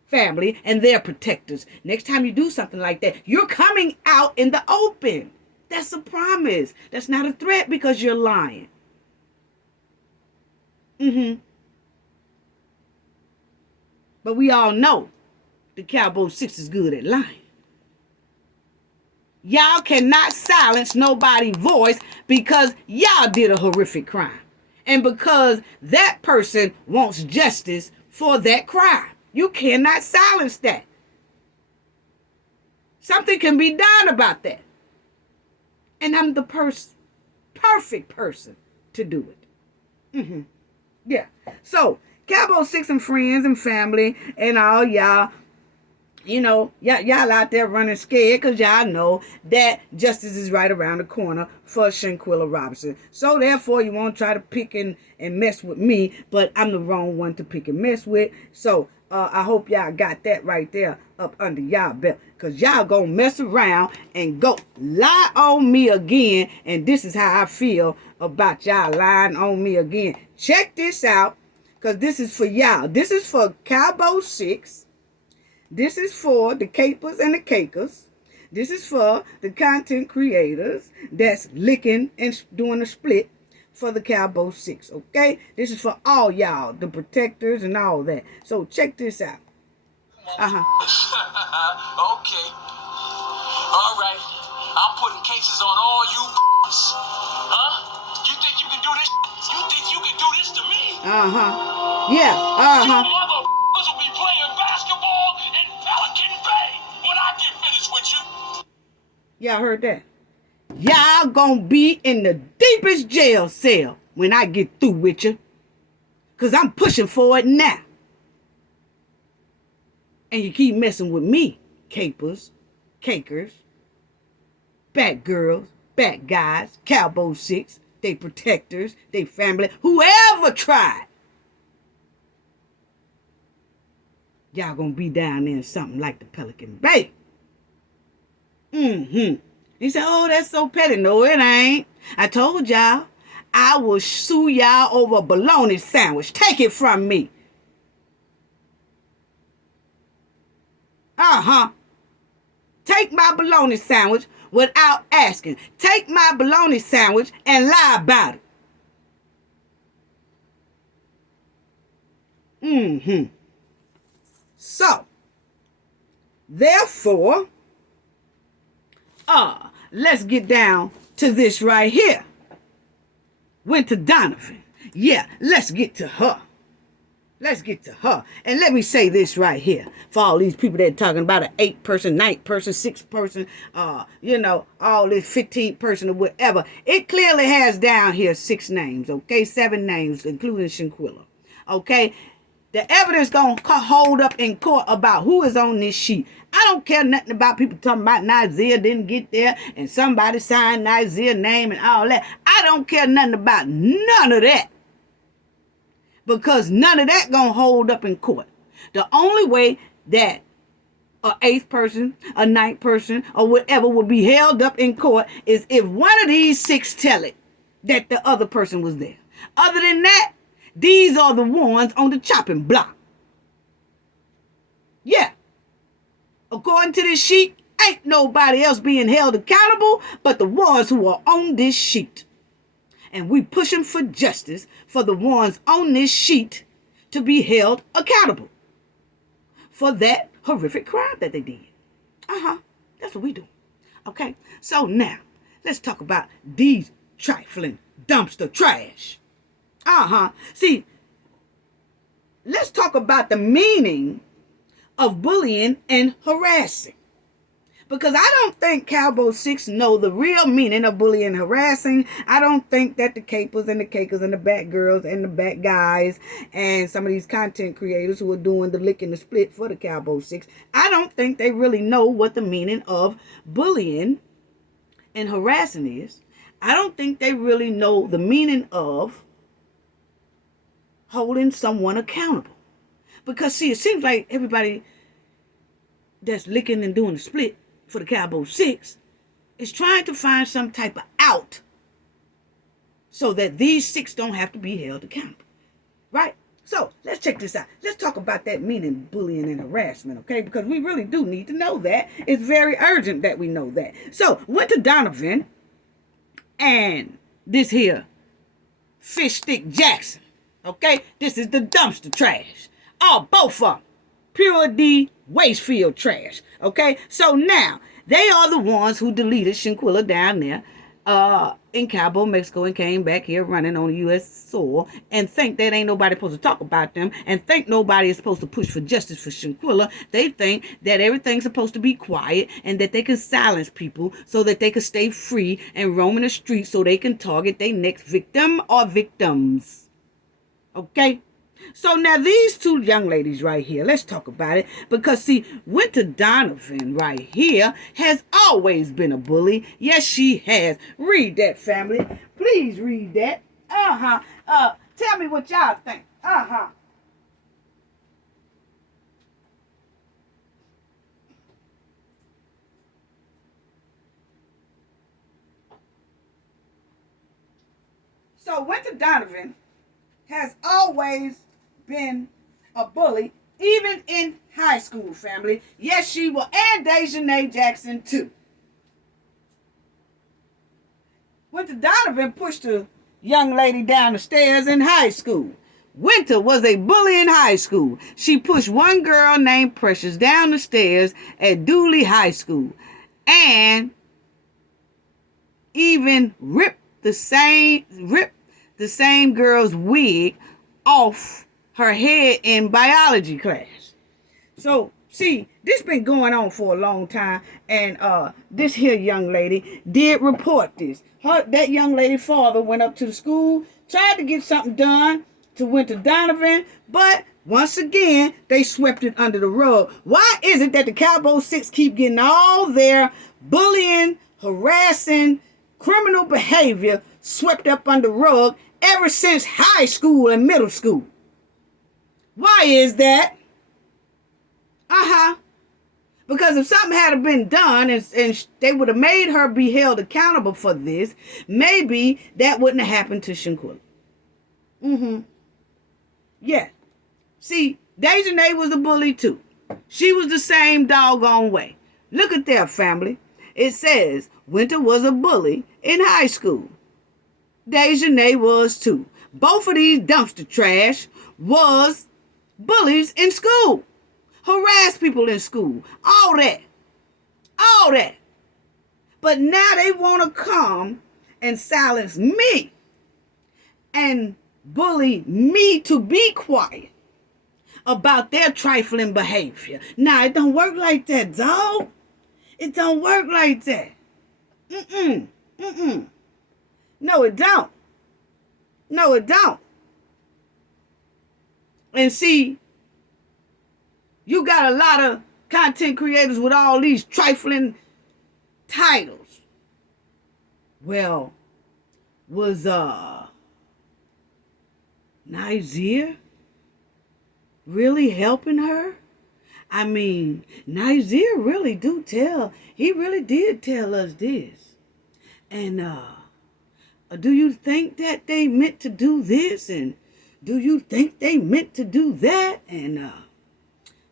family and their protectors. Next time you do something like that, you're coming out in the open. That's a promise. That's not a threat because you're lying. But we all know the Cabo 6 is good at lying. Y'all cannot silence nobody's voice because y'all did a horrific crime. And because that person wants justice for that crime. You cannot silence that. Something can be done about that. And I'm the perfect person to do it. Yeah. So, Cabo 6 and friends and family and all y'all, you know, y'all out there running scared because y'all know that justice is right around the corner for Shanquella Robinson. So therefore, you won't try to pick and mess with me, but I'm the wrong one to pick and mess with. So I hope y'all got that right there up under y'all belt, because y'all gonna mess around and go lie on me again. And this is how I feel about y'all lying on me again. Check this out, because this is for y'all. This is for Cabo 6. This is for the capers and the cakers. This is for the content creators that's licking and doing a split for the Cabo 6, okay? This is for all y'all, the protectors and all that. So check this out. Okay. All right. I'm putting cases on all you huh? You think you can do this? You think you can do this to me? Yeah, You motherfuckers will be playing basketball in Pelican Bay when I get finished with you. Y'all heard that? Y'all gonna be in the deepest jail cell when I get through with you. Because I'm pushing for it now. And you keep messing with me, capers, cakers, bad girls, bad guys, Cabo 6, they protectors, they family, whoever tried. Y'all gonna be down there in something like the Pelican Bay. He said, oh, that's so petty. No, it ain't. I told y'all, I will sue y'all over a bologna sandwich. Take it from me. Take my bologna sandwich without asking. Take my bologna sandwich and lie about it. So, therefore, let's get down to this right here. Went to Donovan. Yeah, let's get to her. Let's get to her. And let me say this right here. For all these people that are talking about an 8-person, 9-person, 6-person, all this 15-person or whatever. It clearly has down here 6 names, okay? 7 names, including Shanquella. Okay? The evidence gonna hold up in court about who is on this sheet. I don't care nothing about people talking about Isaiah didn't get there and somebody signed Isaiah's name and all that. I don't care nothing about none of that. Because none of that gonna hold up in court. The only way that a eighth person, a ninth person, or whatever will be held up in court is if one of these 6 tell it that the other person was there. Other than that, these are the ones on the chopping block. Yeah. According to this sheet, ain't nobody else being held accountable but the ones who are on this sheet. And we pushing for justice for the ones on this sheet to be held accountable for that horrific crime that they did. That's what we do. Okay, so now let's talk about these trifling dumpster trash. See, let's talk about the meaning of bullying and harassing. Because I don't think Cabo 6 know the real meaning of bullying and harassing. I don't think that the capers and the cakers and the bad girls and the bad guys and some of these content creators who are doing the lick and the split for the Cabo 6, I don't think they really know what the meaning of bullying and harassing is. I don't think they really know the meaning of holding someone accountable. Because, see, it seems like everybody that's licking and doing the split for the Cabo 6 is trying to find some type of out so that these 6 don't have to be held accountable. Right? So, let's check this out. Let's talk about that meaning, bullying and harassment, okay? Because we really do need to know that. It's very urgent that we know that. So, went to Donovan and this here Fish Stick Jackson, okay? This is the dumpster trash. Oh, both of them. Pure D Wastefield trash. Okay, so now they are the ones who deleted Shanquella down there in Cabo, Mexico, and came back here running on U.S. soil and think that ain't nobody supposed to talk about them and think nobody is supposed to push for justice for Shanquella. They think that everything's supposed to be quiet and that they can silence people so that they can stay free and roam in the streets so they can target their next victim or victims. Okay? So now these 2 young ladies right here, let's talk about it. Because see, Winter Donovan right here has always been a bully. Yes, she has. Read that, family. Please read that. Tell me what y'all think. So Winter Donovan has always been a bully, even in high school, family. Yes, she will, and Dejanay Jackson too. Winter Donovan pushed a young lady down the stairs in high school. Winter was a bully in high school. She pushed one girl named Precious down the stairs at Dooley High School and even ripped the same girl's wig off her head in biology class. So, see, this been going on for a long time, and this here young lady did report this. That young lady's father went up to the school, tried to get something done to Winter Donovan, but once again, they swept it under the rug. Why is it that the Cabo 6 keep getting all their bullying, harassing, criminal behavior swept up under the rug ever since high school and middle school? Why is that? Because if something had been done and they would have made her be held accountable for this, maybe that wouldn't have happened to Shanquella. Yeah. See, Dejanay was a bully too. She was the same doggone way. Look at that, family. It says Winter was a bully in high school. Dejanay was too. Both of these dumpster trash was bullies in school. Harass people in school. All that. But now they want to come and silence me and bully me to be quiet about their trifling behavior. Now, it don't work like that, dog. It don't work like that. No, it don't. And see, You got a lot of content creators with all these trifling titles. Well, was Nizer really helping her? I mean, Nizer really he really did tell us this. And do you think that they meant to do this? And do you think they meant to do that? And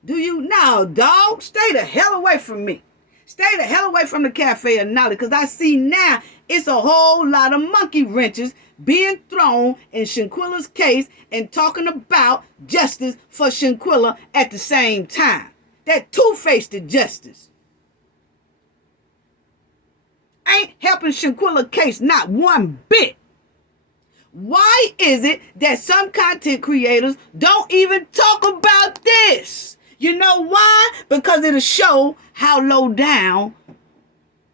do you now, dog? Stay the hell away from me. Stay the hell away from the Cafe of Knowledge, because I see now it's a whole lot of monkey wrenches being thrown in Shanquella's case and talking about justice for Shanquella at the same time. That two-faced justice ain't helping Shanquella's case not one bit. Why is it that some content creators don't even talk about this? You know why? Because it'll show how low down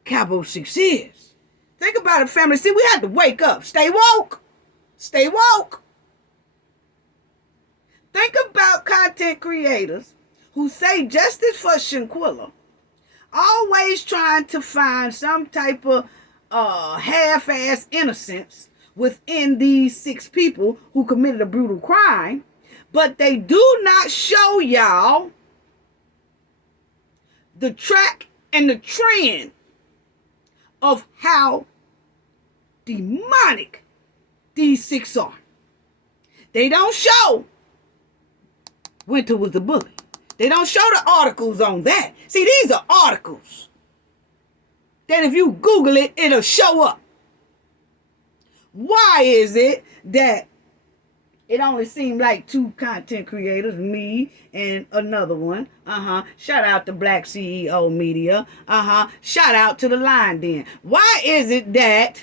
Cabo 6 is. Think about it, family. See, we have to wake up. Stay woke. Stay woke. Think about content creators who say justice for Shanquella, always trying to find some type of half-ass innocence within these 6 people who committed a brutal crime, but they do not show y'all the track and the trend of how demonic these 6 are. They don't show Winter was the bully. They don't show the articles on that. See, these are articles. Then if you Google it, it'll show up. Why is it that it only seemed like 2 content creators, me and another one? Shout out to Black CEO Media. Shout out to the Lion Den. Why is it that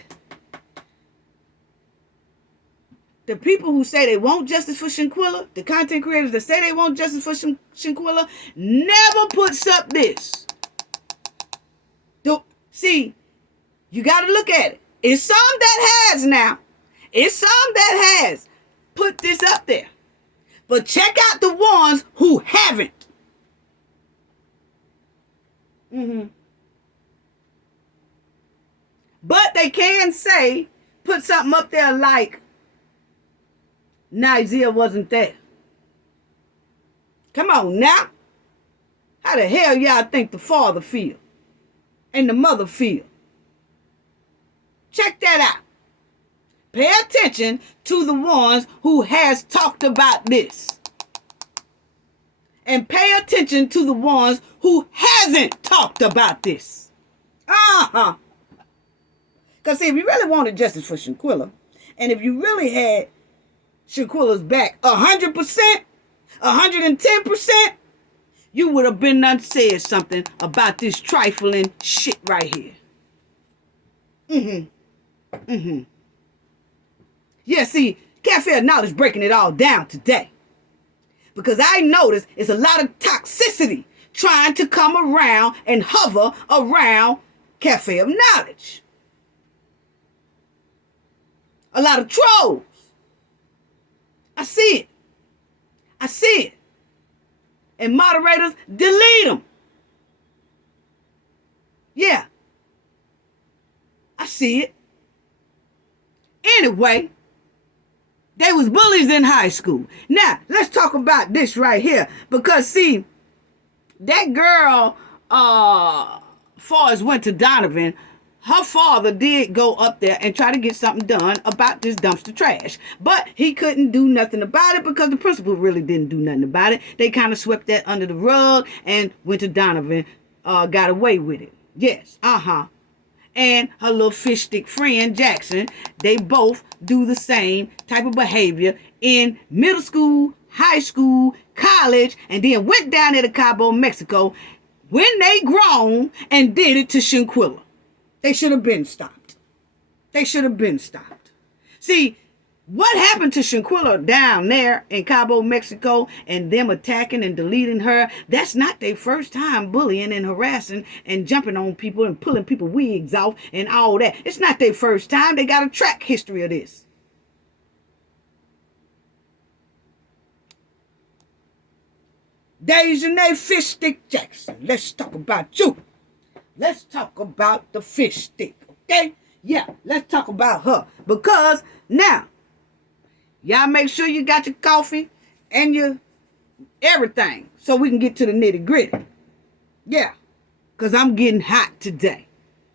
the people who say they want justice for Shanquella, the content creators that say they want justice for Shanquella, never puts up this? See, you got to look at it. It's some that has now. It's some that has put this up there. But check out the ones who haven't. But they can say, put something up there like, Nizer wasn't there. Come on now. How the hell y'all think the father feel? And the mother feel? Check that out. Pay attention to the ones who has talked about this. And pay attention to the ones who hasn't talked about this. Because see, if you really wanted justice for Shanquella, and if you really had Shanquella's back 100%, 110%, you would have been done said something about this trifling shit right here. Yeah, see, Cafe of Knowledge breaking it all down today. Because I noticed it's a lot of toxicity trying to come around and hover around Cafe of Knowledge. A lot of trolls. I see it. I see it. And moderators, delete them. Yeah. I see it. Anyway, they was bullies in high school. Now, let's talk about this right here. Because, see, that girl, far as went to Donovan, her father did go up there and try to get something done about this dumpster trash. But he couldn't do nothing about it because the principal really didn't do nothing about it. They kind of swept that under the rug and went to Donovan, got away with it. Yes, and her little fish stick friend, Jackson, they both do the same type of behavior in middle school, high school, college, and then went down there to Cabo, Mexico when they grown and did it to Shanquella. They should have been stopped. They should have been stopped. See, what happened to Shanquella down there in Cabo, Mexico, and them attacking and deleting her, that's not their first time bullying and harassing and jumping on people and pulling people wigs off and all that. It's not their first time. They got a track history of this. Dejanay Fish Stick Jackson. Let's talk about you. Let's talk about the fish stick, okay? Yeah, let's talk about her. Because now, y'all make sure you got your coffee and your everything so we can get to the nitty gritty. Yeah, because I'm getting hot today.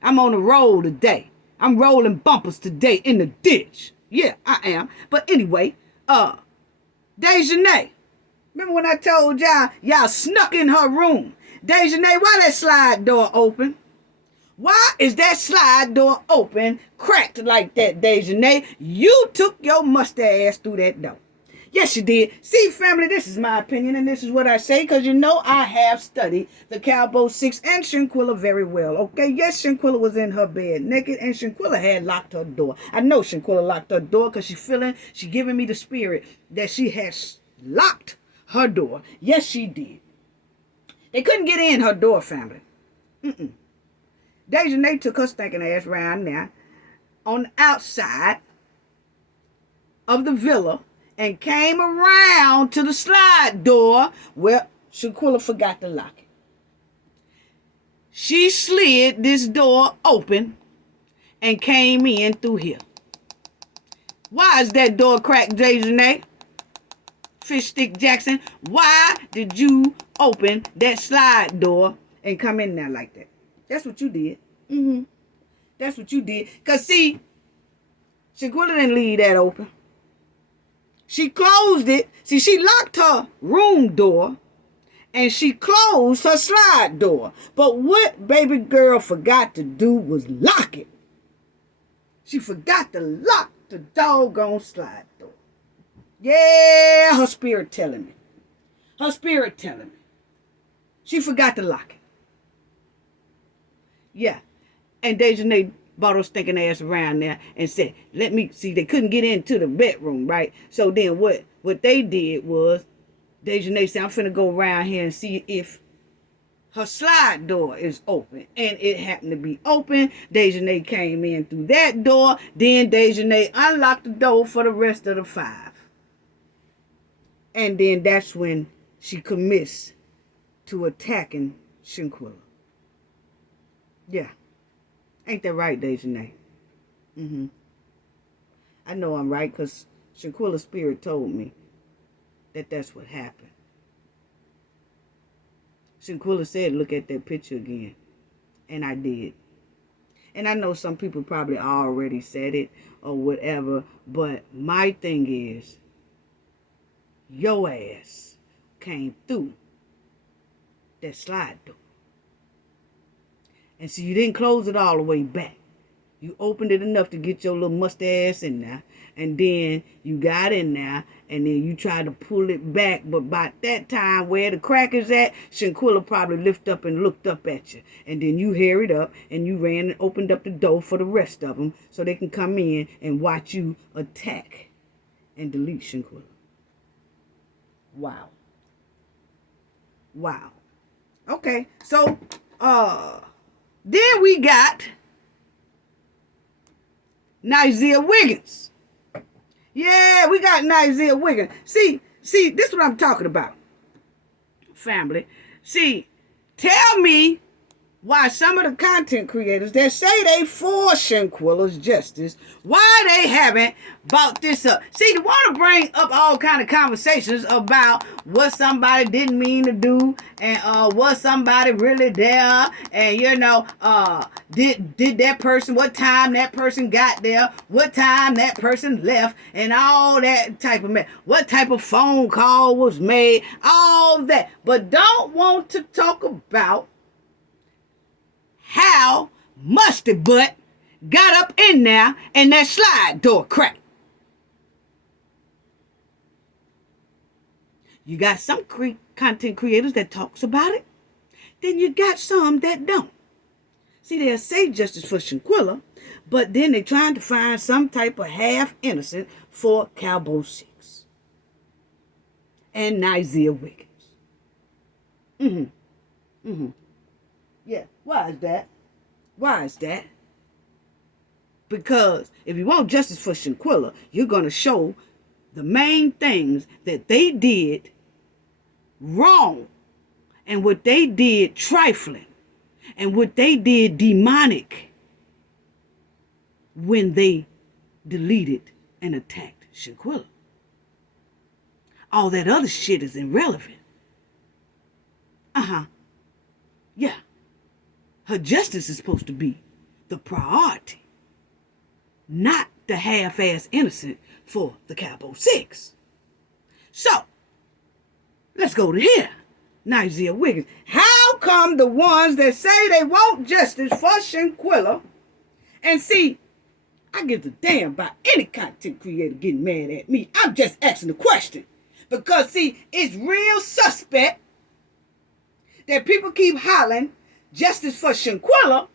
I'm on the roll today. I'm rolling bumpers today in the ditch. Yeah, I am. But anyway, Dejanay. Remember when I told y'all snuck in her room? Dejanay, why that slide door open? Why is that slide door open, cracked like that, Dejanay? You took your mustard ass through that door. Yes, you did. See, family, this is my opinion, and this is what I say, because you know I have studied the Cabo 6 and Shanquella very well, okay? Yes, Shanquella was in her bed naked, and Shanquella had locked her door. I know Shanquella locked her door because she giving me the spirit that she has locked her door. Yes, she did. They couldn't get in her door, family. Dejanay took her stinking ass around there on the outside of the villa and came around to the slide door where Shanquella forgot to lock it. She slid this door open and came in through here. Why is that door cracked, Dejanay? Fish Stick Jackson, why did you open that slide door and come in there like that? That's what you did. That's what you did. Because, see, Shanquella didn't leave that open. She closed it. See, she locked her room door and she closed her slide door. But what baby girl forgot to do was lock it. She forgot to lock the doggone slide door. Yeah, her spirit telling me. Her spirit telling me. She forgot to lock it. Yeah. And Dejanay brought her stinking ass around there and said, let me see, they couldn't get into the bedroom, right? So then what they did was, Dejanay said, I'm finna go around here and see if her slide door is open. And it happened to be open. Dejanay came in through that door. Then Dejanay unlocked the door for the rest of the 5. And then that's when she commits to attacking Shanquella. Yeah. Ain't that right, Dejanay? I know I'm right because Shanquella's spirit told me that that's what happened. Shanquella said, look at that picture again. And I did. And I know some people probably already said it or whatever, but my thing is, your ass came through that slide door. And so you didn't close it all the way back. You opened it enough to get your little mustard ass in there. And then you got in there. And then you tried to pull it back. But by that time, where the crack is at, Shanquella probably lifted up and looked up at you. And then you hurried up and you ran and opened up the door for the rest of them so they can come in and watch you attack and delete Shanquella. Wow. Wow. Okay, so, then we got Nizia Wiggins. Yeah, we got Nizia Wiggins. See, this is what I'm talking about, family. See, tell me why some of the content creators that say they for Shanquella's justice, why they haven't brought this up. See, they want to bring up all kind of conversations about what somebody didn't mean to do and was somebody really there and, you know, did that person, what time that person got there, what time that person left, and all that type of mess. What type of phone call was made, all that. But don't want to talk about how Musty Butt got up in there and that slide door cracked. You got some content creators that talks about it. Then you got some that don't. See, they'll say justice for Shanquella, but then they're trying to find some type of half innocent for Cabo 6 and Nizia Wiggins. Yeah, why is that? Why is that? Because if you want justice for Shanquella, you're going to show the main things that they did wrong and what they did trifling and what they did demonic when they deleted and attacked Shanquella. All that other shit is irrelevant. Yeah. Her justice is supposed to be the priority, not the half-ass innocent for the Cabo 6. So, let's go to here. Narcissists Wiggins. How come the ones that say they want justice for Shanquella, and see, I give a damn about any content creator getting mad at me. I'm just asking the question. Because, see, it's real suspect that people keep hollering justice for Shanquella,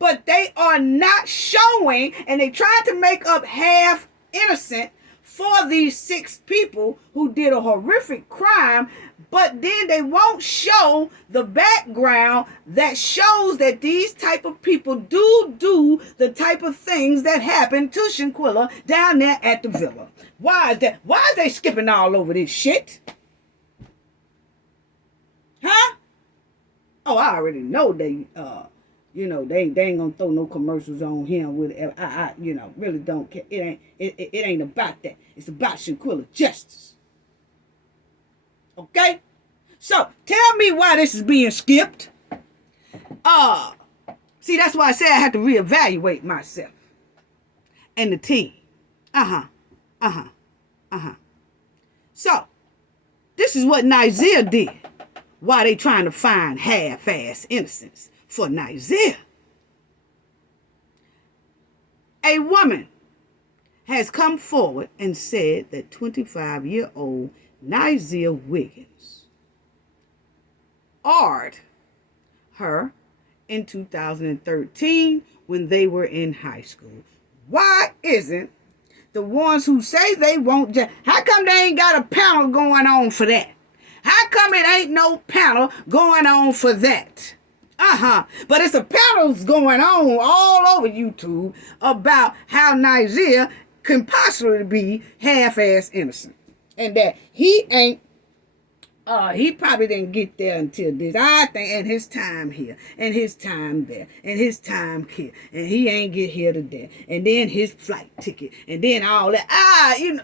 but they are not showing, and they try to make up half innocent for these 6 people who did a horrific crime, but then they won't show the background that shows that these type of people do the type of things that happened to Shanquella down there at the villa. Why is that? Why is they skipping all over this shit? Huh? Oh, I already know they they ain't gonna throw no commercials on him with I really don't care. It ain't about that. It's about Shanquella justice. Okay? So tell me why this is being skipped. See, that's why I say I have to reevaluate myself and the team. So this is what Narcissists did. Why they trying to find half-ass innocence for Narcissists? A woman has come forward and said that 25-year-old Narcissists Wiggins arred her in 2013 when they were in high school. Why isn't the ones who say they won't how come they ain't got a panel going on for that? How come it ain't no panel going on for that? But it's a panels going on all over YouTube about how Narcissists can possibly be half-ass innocent. And that he ain't, he probably didn't get there until this. I think, and his time here, and his time there, and his time here, and he ain't get here today, and then his flight ticket, and then all that.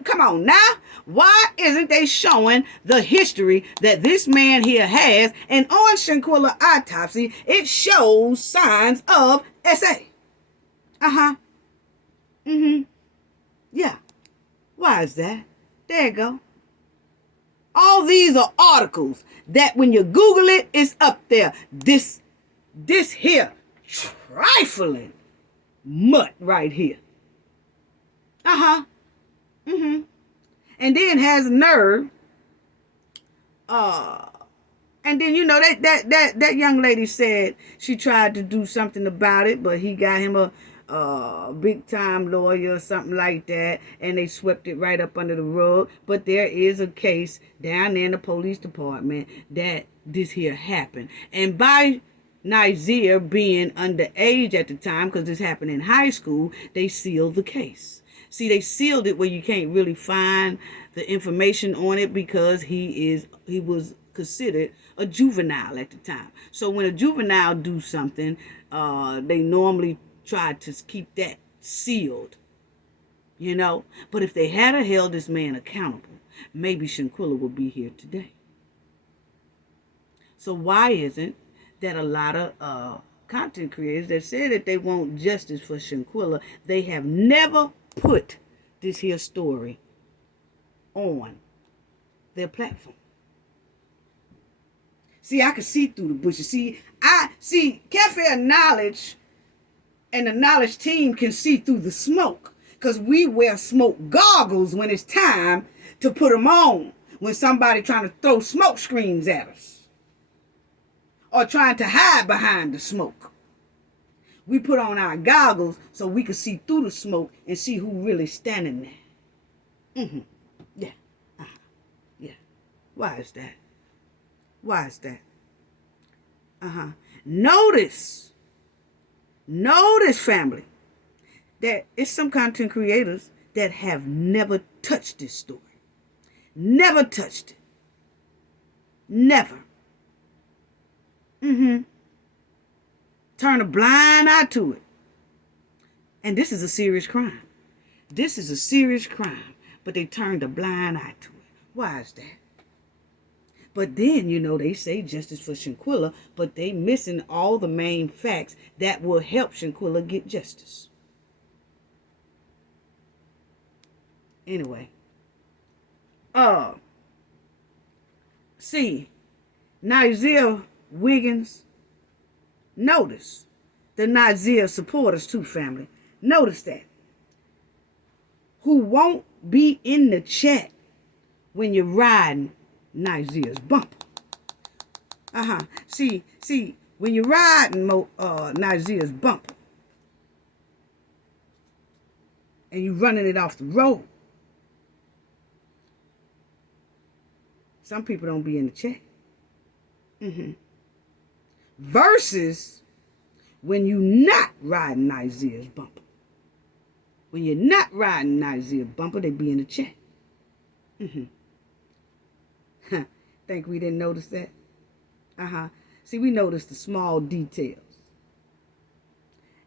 Come on now. Why isn't they showing the history that this man here has? And on Shanquella autopsy, it shows signs of SA. Yeah. Why is that? There you go. All these are articles that when you Google it, it's up there. This here trifling mutt right here. And then has nerve. And then that young lady said she tried to do something about it, but he got him a big time lawyer or something like that, and they swept it right up under the rug. But there is a case down there in the police department that this here happened, and by Narcissists being underage at the time, because this happened in high school, they sealed the case. See, they sealed it where you can't really find the information on it because he was considered a juvenile at the time. So when a juvenile do something, they normally try to keep that sealed, But if they had held this man accountable, maybe Shanquella would be here today. So why isn't that a lot of content creators that say that they want justice for Shanquella, they have never put this here story on their platform? See, I can see through the bushes. See, Cafe of Knowledge and the Knowledge team can see through the smoke, because we wear smoke goggles when it's time to put them on when somebody trying to throw smoke screens at us or trying to hide behind the smoke. We put on our goggles so we can see through the smoke and see who really standing there. Yeah. Yeah. Why is that? Why is that? Notice, family, that it's some content creators that have never touched this story. Never touched it. Never. Mm-hmm. Turn a blind eye to it. And this is a serious crime. This is a serious crime. But they turned a blind eye to it. Why is that? But then, they say justice for Shanquella, but they missing all the main facts that will help Shanquella get justice. Anyway. See, Nigel Wiggins, notice the Nigel supporters too, family. Notice that. Who won't be in the chat when you're riding Nigel's bumper. See, when you're riding Nigel's bumper and you running it off the road, some people don't be in the chat. Versus when you not riding Nigel's bumper. When you're not riding Nigel's bumper, they be in the chat. Think we didn't notice that? See, we noticed the small details.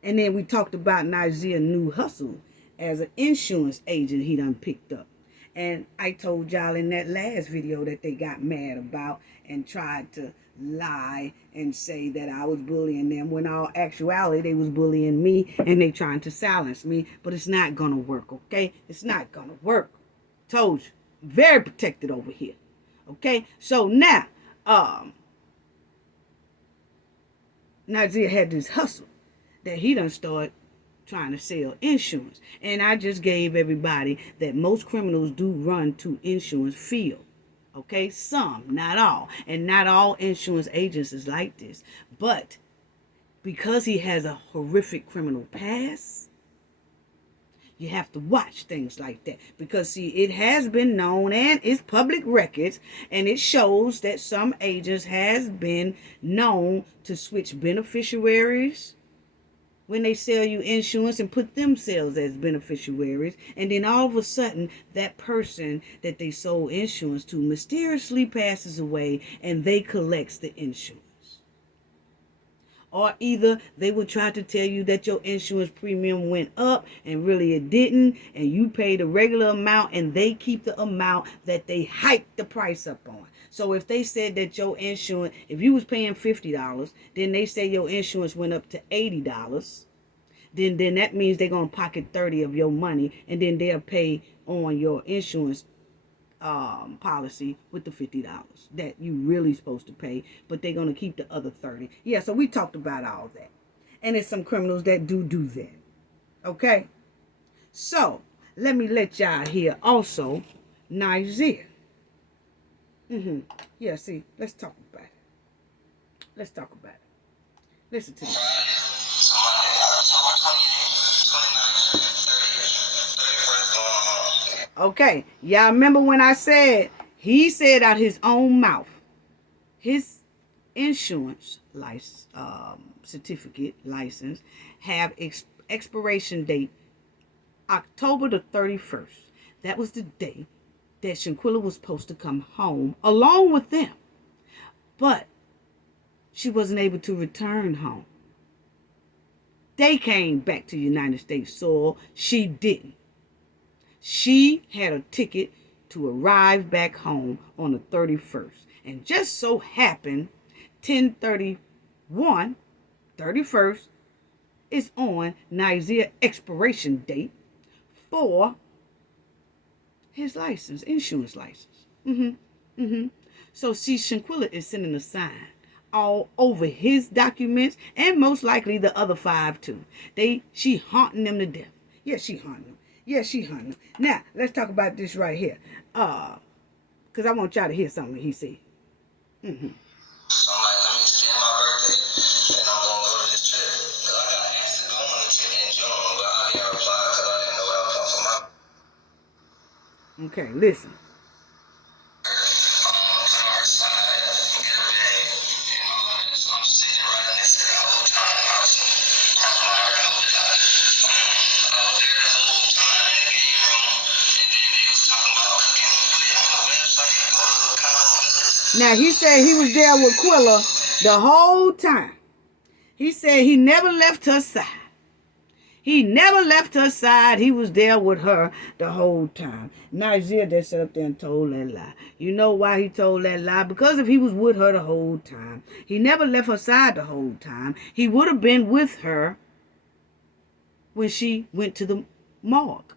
And then we talked about Nigel's new hustle as an insurance agent he done picked up. And I told y'all in that last video that they got mad about and tried to lie and say that I was bullying them, when all actuality they was bullying me and they trying to silence me. But it's not gonna work, okay? It's not gonna work. Told you. Very protected over here. Okay? So now, Nigel had this hustle that he done started trying to sell insurance. And I just gave everybody that most criminals do run to insurance field. Okay, some, not all. And not all insurance agents is like this. But because he has a horrific criminal past, you have to watch things like that. Because, see, it has been known and it's public records, and it shows that some agents has been known to switch beneficiaries when they sell you insurance and put themselves as beneficiaries. And then all of a sudden, that person that they sold insurance to mysteriously passes away and they collects the insurance. Or either they will try to tell you that your insurance premium went up and really it didn't, and you pay the regular amount and they keep the amount that they hiked the price up on. So if they said that your insurance, if you was paying $50, then they say your insurance went up to $80, then that means they're going to pocket 30 of your money, and then they'll pay on your insurance policy with the $50 that you really supposed to pay, but they're going to keep the other 30. Yeah, so we talked about all that. And there's some criminals that do that. Okay? So, let me let y'all hear also Nigel. Yeah, see, let's talk about it. Listen to this. Okay, y'all remember when I said, he said out his own mouth, his insurance license, certificate license have expiration date October the 31st. That was the day that Shanquella was supposed to come home along with them. But she wasn't able to return home. They came back to United States soil. She didn't. She had a ticket to arrive back home on the 31st. And just so happened, 10/31, 31st, is on Nigel's expiration date for his license, insurance license. So see, Shanquella is sending a sign all over his documents, and most likely the other 5 too. She haunting them to death. Yeah, she haunting them. Now, let's talk about this right here. Because I want y'all to hear something he said. So I'm like, let me spend my birthday, and I'm gonna go to this trip. Cause I got asked to go on the trip in June, but I didn't reply because I didn't know what I was on for my. Okay, listen. Now, he said he was there with Quilla the whole time. He said he never left her side. He never left her side. He was there with her the whole time. Nigeria that sat up there and told that lie. You know why he told that lie? Because if he was with her the whole time. He never left her side the whole time. He would have been with her when she went to the morgue.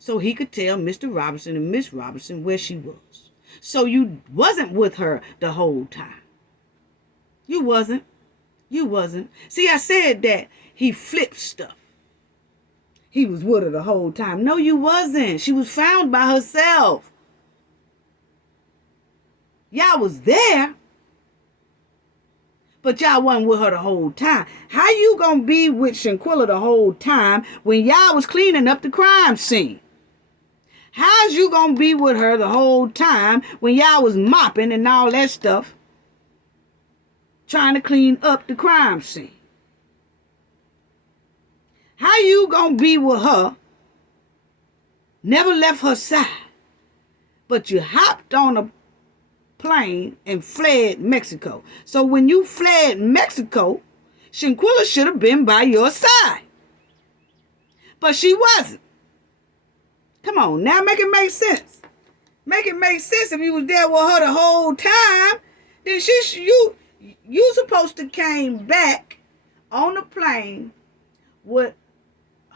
So he could tell Mr. Robinson and Miss Robinson where she was. So you wasn't with her the whole time. You wasn't. You wasn't. See, I said that he flipped stuff. He was with her the whole time. No, you wasn't. She was found by herself. Y'all was there, but y'all wasn't with her the whole time. How you gonna be with Shanquella the whole time when y'all was cleaning up the crime scene? How's you gonna be with her the whole time when y'all was mopping and all that stuff, trying to clean up the crime scene? How you gonna be with her, never left her side, but you hopped on a plane and fled Mexico? So when you fled Mexico, Shanquella should have been by your side. But she wasn't. Come on, now make it make sense. Make it make sense. If you was there with her the whole time, then you supposed to came back on the plane with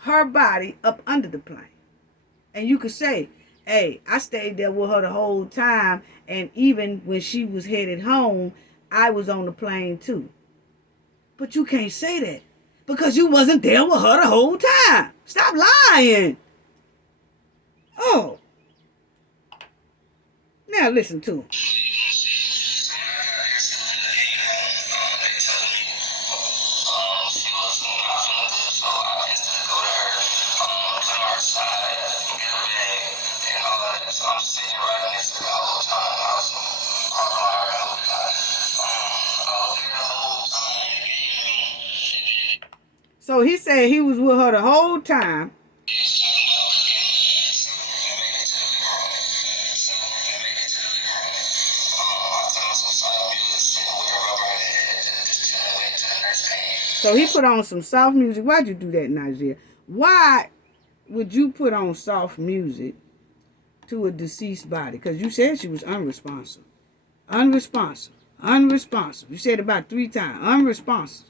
her body up under the plane. And you could say, hey, I stayed there with her the whole time, and even when she was headed home, I was on the plane too. But you can't say that because you wasn't there with her the whole time. Stop lying. Oh. Now listen to him. So he said he was with her the whole time. So he put on some soft music. Why'd you do that, Nigeria? Why would you put on soft music to a deceased body? Because you said she was unresponsive. Unresponsive. Unresponsive. You said it about 3 times. Unresponsive.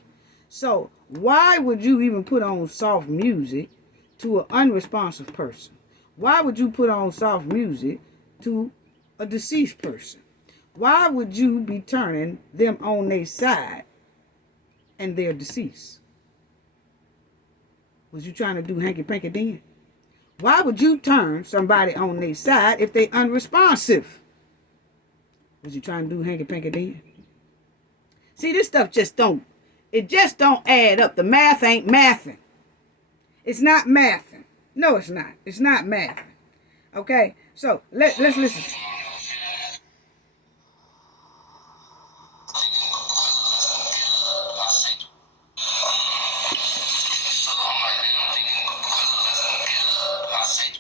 So why would you even put on soft music to an unresponsive person? Why would you put on soft music to a deceased person? Why would you be turning them on their side and they're deceased? Was you trying to do hanky-panky then? Why would you turn somebody on their side if they unresponsive? Was you trying to do hanky-panky then? See, this stuff just don't add up. The math ain't mathing. It's not mathing. No, it's not. It's not mathing. Okay? So, let's listen.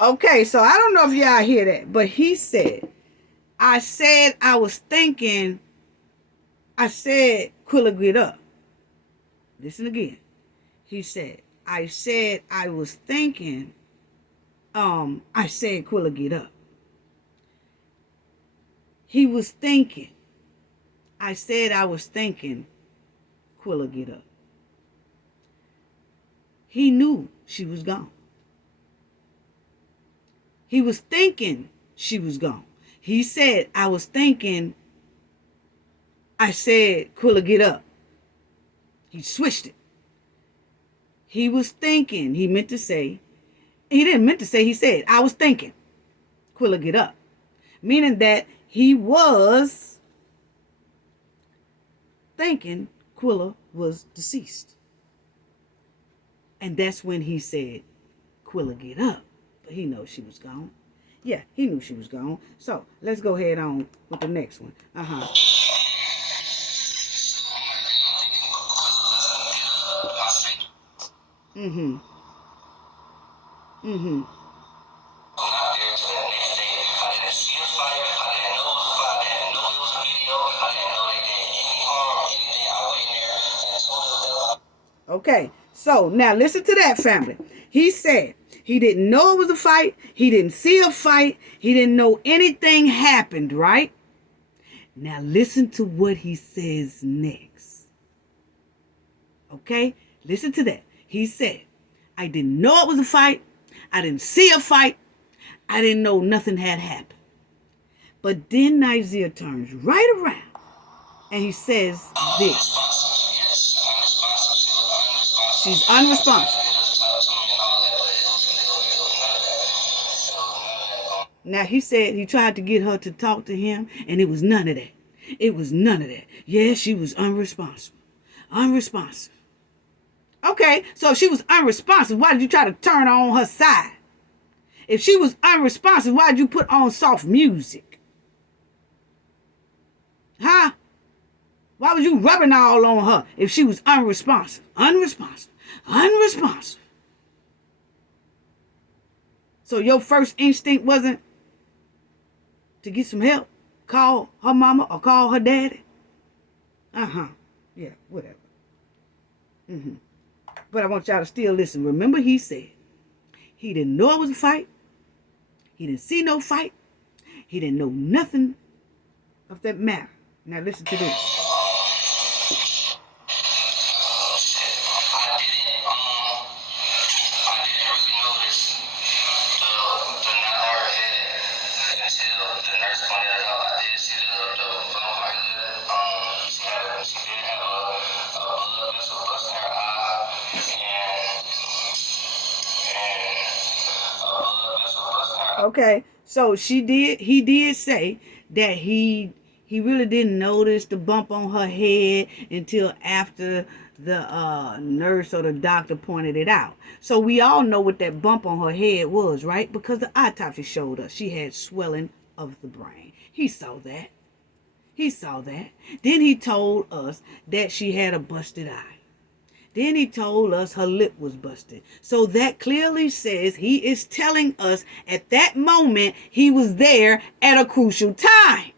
Okay, so I don't know if y'all hear that, but he said, I said Quilla, get up. Listen again. He said, I said Quilla, get up. He was thinking. I said I was thinking, Quilla, get up. He knew she was gone. He was thinking she was gone. He said, I was thinking, I said, Quilla, get up. He switched it. He was thinking, he didn't meant to say, he said, I was thinking, Quilla, get up. Meaning that he was thinking Quilla was deceased. And that's when he said, Quilla, get up. But he knows she was gone. Yeah, he knew she was gone. So let's go ahead on with the next one. Okay, so now listen to that, family. He said he didn't know it was a fight. He didn't see a fight. He didn't know anything happened, right? Now listen to what he says next. Okay, listen to that. He said, I didn't know it was a fight. I didn't see a fight. I didn't know nothing had happened. But then Nigeria turns right around and he says this. She's unresponsive. Now he said he tried to get her to talk to him, and it was none of that. It was none of that. Yeah, she was unresponsive. Unresponsive. Okay, so if she was unresponsive, why did you try to turn her on her side? If she was unresponsive, why did you put on soft music? Huh? Why was you rubbing all on her if she was unresponsive? Unresponsive. Unresponsive. So your first instinct wasn't to get some help? Call her mama or call her daddy? Uh-huh. Yeah, whatever. But I want y'all to still listen. Remember he said he didn't know it was a fight. He didn't see no fight. He didn't know nothing of that matter. Now listen to this. Okay, so he did say that he really didn't notice the bump on her head until after the nurse or the doctor pointed it out. So we all know what that bump on her head was, right? Because the autopsy showed us she had swelling of the brain. He saw that. He saw that. Then he told us that she had a busted eye. Then he told us her lip was busted. So that clearly says he is telling us at that moment he was there at a crucial time.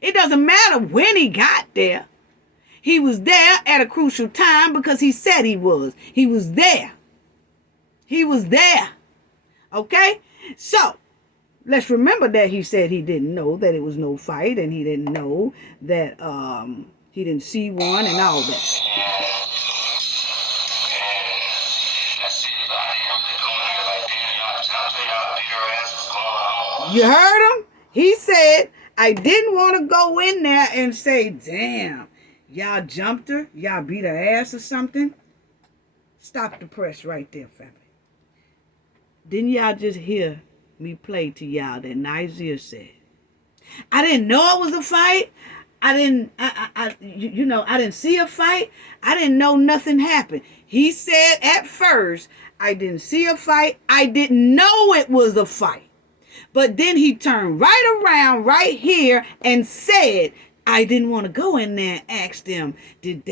It doesn't matter when he got there. He was there at a crucial time because he said he was. He was there. He was there. Okay? So, let's remember that he said he didn't know that it was no fight and he didn't know that he didn't see one and all that. You heard him? He said, I didn't want to go in there and say, damn, y'all jumped her, y'all beat her ass or something. Stop the press right there, family. Didn't y'all just hear me play to y'all that Nigeria said, I didn't know it was a fight. I didn't see a fight. I didn't know nothing happened. He said at first, I didn't see a fight. I didn't know it was a fight. But then he turned right around right here and said, I didn't want to go in there and ask them, did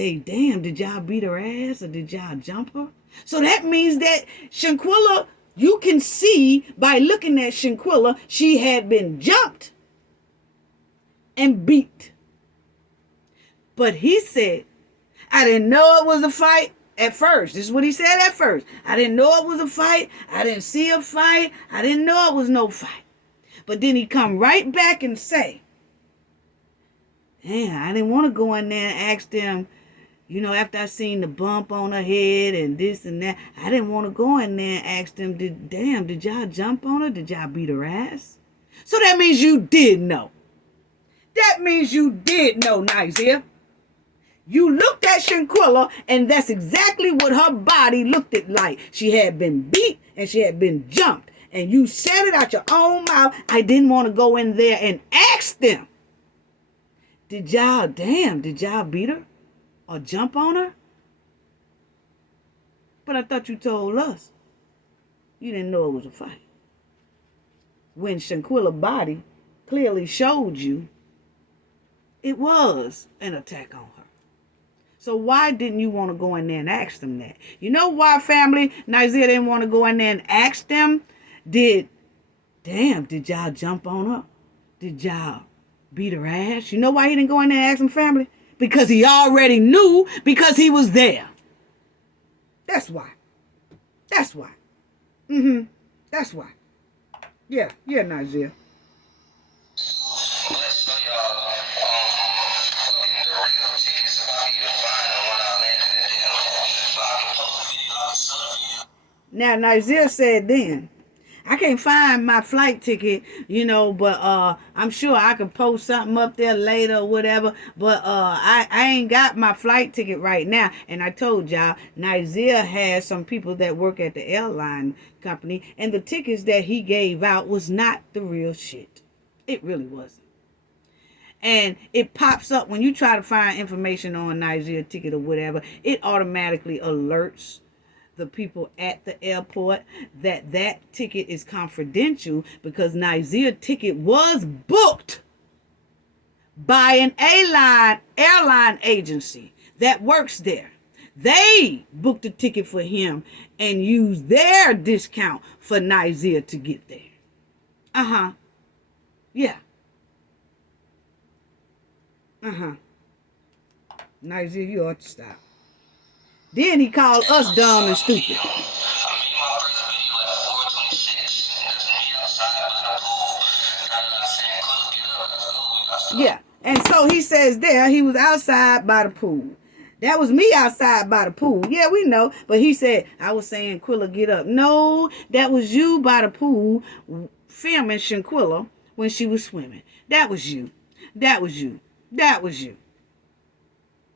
y'all beat her ass or did y'all jump her? So that means that Shanquella, you can see by looking at Shanquella, she had been jumped and beat. But he said, I didn't know it was a fight at first. This is what he said at first. I didn't know it was a fight. I didn't see a fight. I didn't know it was no fight. But then he come right back and say, damn, I didn't want to go in there and ask them, after I seen the bump on her head and this and that, I didn't want to go in there and ask them, did y'all jump on her? Did y'all beat her ass? So that means you did know. That means you did know, Nigeria. You looked at Shanquella, and that's exactly what her body looked at like. She had been beat and she had been jumped. And you said it out your own mouth. I didn't want to go in there and ask them, did y'all beat her or jump on her? But I thought you told us you didn't know it was a fight. When Shanquella's body clearly showed you it was an attack on her. So why didn't you want to go in there and ask them that? You know why, family? Nigeria didn't want to go in there and ask them, did y'all jump on her? Did y'all beat her ass? You know why he didn't go in there and ask them, family? Because he already knew, because he was there. That's why. That's why. Mm-hmm. That's why. Yeah, Nigeria. Let's show y'all fucking the real tickets if I can even find them when I landed in Denver. So I can post a video, I can show the video. Now, Nigeria said then, I can't find my flight ticket, but I'm sure I could post something up there later or whatever. But I ain't got my flight ticket right now. And I told y'all, Nigeria has some people that work at the airline company, and the tickets that he gave out was not the real shit. It really wasn't. And it pops up when you try to find information on Nigeria ticket or whatever, it automatically alerts the people at the airport that ticket is confidential, because Nigeria ticket was booked by an airline agency that works there. They booked a ticket for him and used their discount for Nigeria to get there. Yeah. Nigeria, you ought to stop. Then he called us dumb and stupid. Yeah. And so he says there he was outside by the pool. That was me outside by the pool. Yeah, we know. But he said, I was saying, Quilla, get up. No, that was you by the pool filming Shanquella when she was swimming. That was you. That was you. That was you.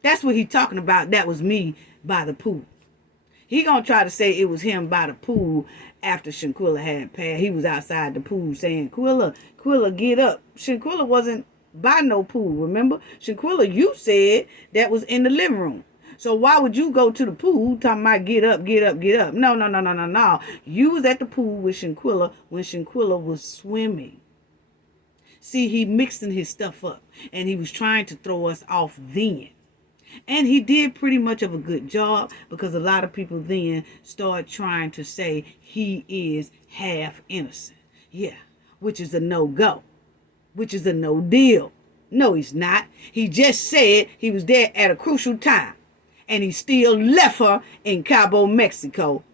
That's what he talking about. That was me by the pool. He gonna try to say it was him by the pool after Shanquella had passed. He was outside the pool saying, Quilla, get up. Shanquella wasn't by no pool, remember? Shanquella, you said that was in the living room. So why would you go to the pool talking about get up, get up, get up? No. You was at the pool with Shanquella when Shanquella was swimming. See, he mixing his stuff up, and he was trying to throw us off then. And he did pretty much of a good job, because a lot of people then start trying to say he is half innocent. Yeah, which is a no-go, which is a no deal. No, he's not. He just said he was there at a crucial time, and he still left her in Cabo, Mexico,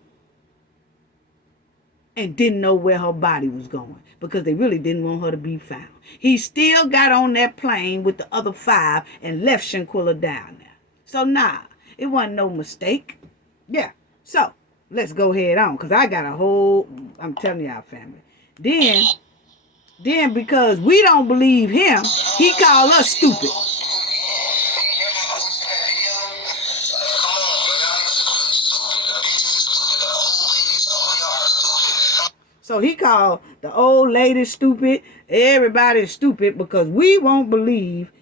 and didn't know where her body was going, because they really didn't want her to be found. He still got on that plane with the other 5 and left Shanquella down there. So, nah, it wasn't no mistake. Yeah, so let's go head on, because I got a whole, I'm telling y'all, family. Then because we don't believe him, he called us stupid. So he called the old lady stupid. Everybody's stupid because we won't believe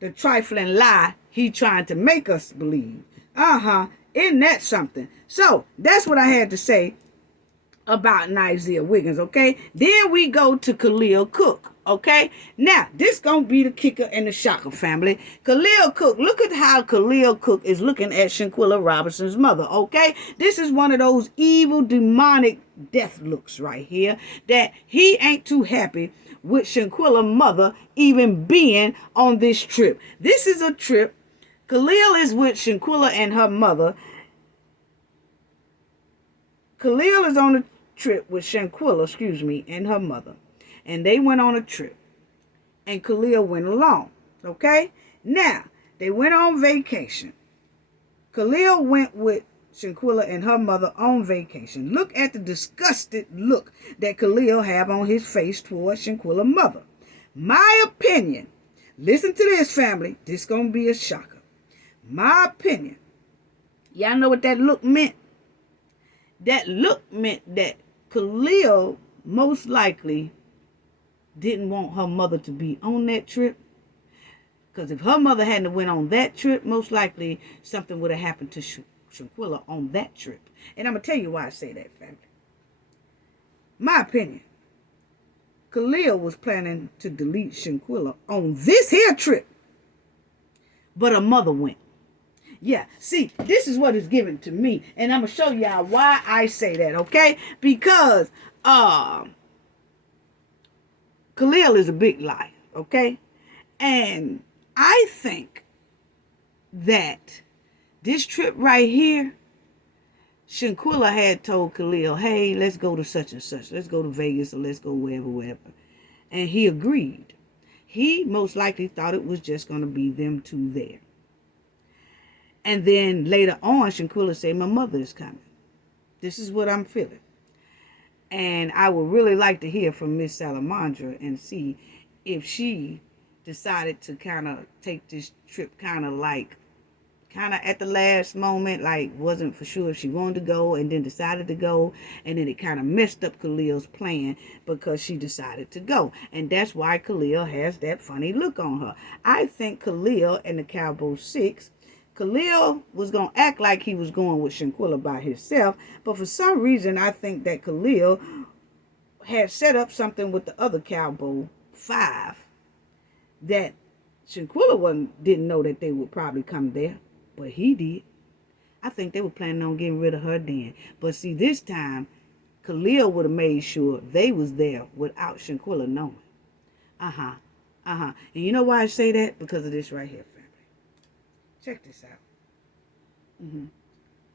the trifling lie he trying to make us believe. Isn't that something? So that's what I had to say about Nigeria Wiggins, okay? Then we go to Khalil Cook, okay? Now, this gonna be the kicker and the shocker, family. Khalil Cook, look at how Khalil Cook is looking at Shanquella Robinson's mother, okay? This is one of those evil, demonic death looks right here, that he ain't too happy with Shanquella's mother even being on this trip. This is a trip. Khalil is with Shanquella and her mother. Khalil is on a trip with Shanquella, and her mother. And they went on a trip. And Khalil went along. Okay? Now, they went on vacation. Khalil went with Shanquella and her mother on vacation. Look at the disgusted look that Khalil have on his face towards Shanquella's mother. My opinion, listen to this, family. This gonna be a shocker. My opinion. Y'all know what that look meant? That look meant that Khalil most likely didn't want her mother to be on that trip. Because if her mother hadn't went on that trip, most likely something would have happened to Shanquella on that trip. And I'm going to tell you why I say that, family. My opinion. Khalil was planning to delete Shanquella on this here trip. But her mother went. Yeah, see, this is what is given to me. And I'm going to show y'all why I say that, okay? Because Khalil is a big liar, okay? And I think that this trip right here, Shanquella had told Khalil, hey, let's go to such and such. Let's go to Vegas or let's go wherever. And he agreed. He most likely thought it was just going to be them two there. And then later on, Shanquella said, my mother is coming. This is what I'm feeling. And I would really like to hear from Miss Salamandra and see if she decided to kind of take this trip kind of at the last moment, like wasn't for sure if she wanted to go and then decided to go, and then it kind of messed up Khalil's plan because she decided to go. And that's why Khalil has that funny look on her. I think Khalil and the Cabo 6, Khalil was going to act like he was going with Shanquella by himself, but for some reason I think that Khalil had set up something with the other Cabo 5 that Shanquella didn't know that they would probably come there. But he did. I think they were planning on getting rid of her then. But see, this time, Khalil would have made sure they was there without Shanquella knowing. And you know why I say that? Because of this right here, family. Check this out.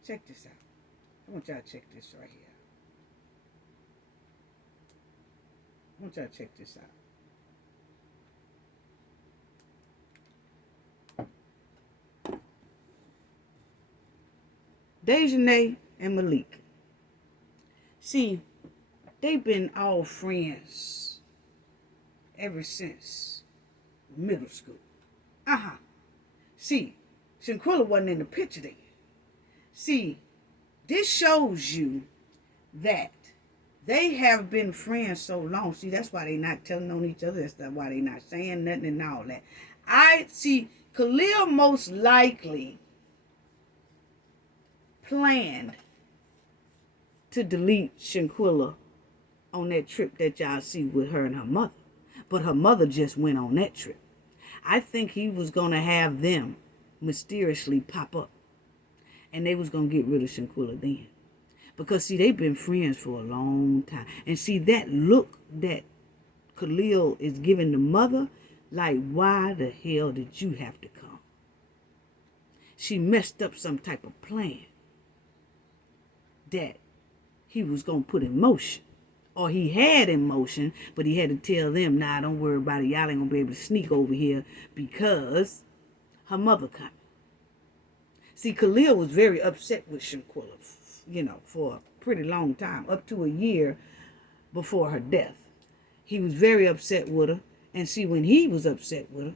Check this out. I want y'all to check this right here. I want y'all to check this out. Dejanay and Malik. See, they've been all friends ever since middle school. See, Shanquella wasn't in the picture then. See, this shows you that they have been friends so long. See, that's why they not telling on each other. That's why they not saying nothing and all that. I see Khalil most likely planned to delete Shanquella on that trip that y'all see with her and her mother. But her mother just went on that trip. I think he was going to have them mysteriously pop up. And they was going to get rid of Shanquella then. Because, see, they've been friends for a long time. And see, that look that Khalil is giving the mother, like, why the hell did you have to come? She messed up some type of plan that he was going to put in motion. Or he had in motion, but he had to tell them, nah, don't worry about it. Y'all ain't going to be able to sneak over here because her mother coming. See, Khalil was very upset with Shanquella, for a pretty long time, up to a year before her death. He was very upset with her. And see, when he was upset with her,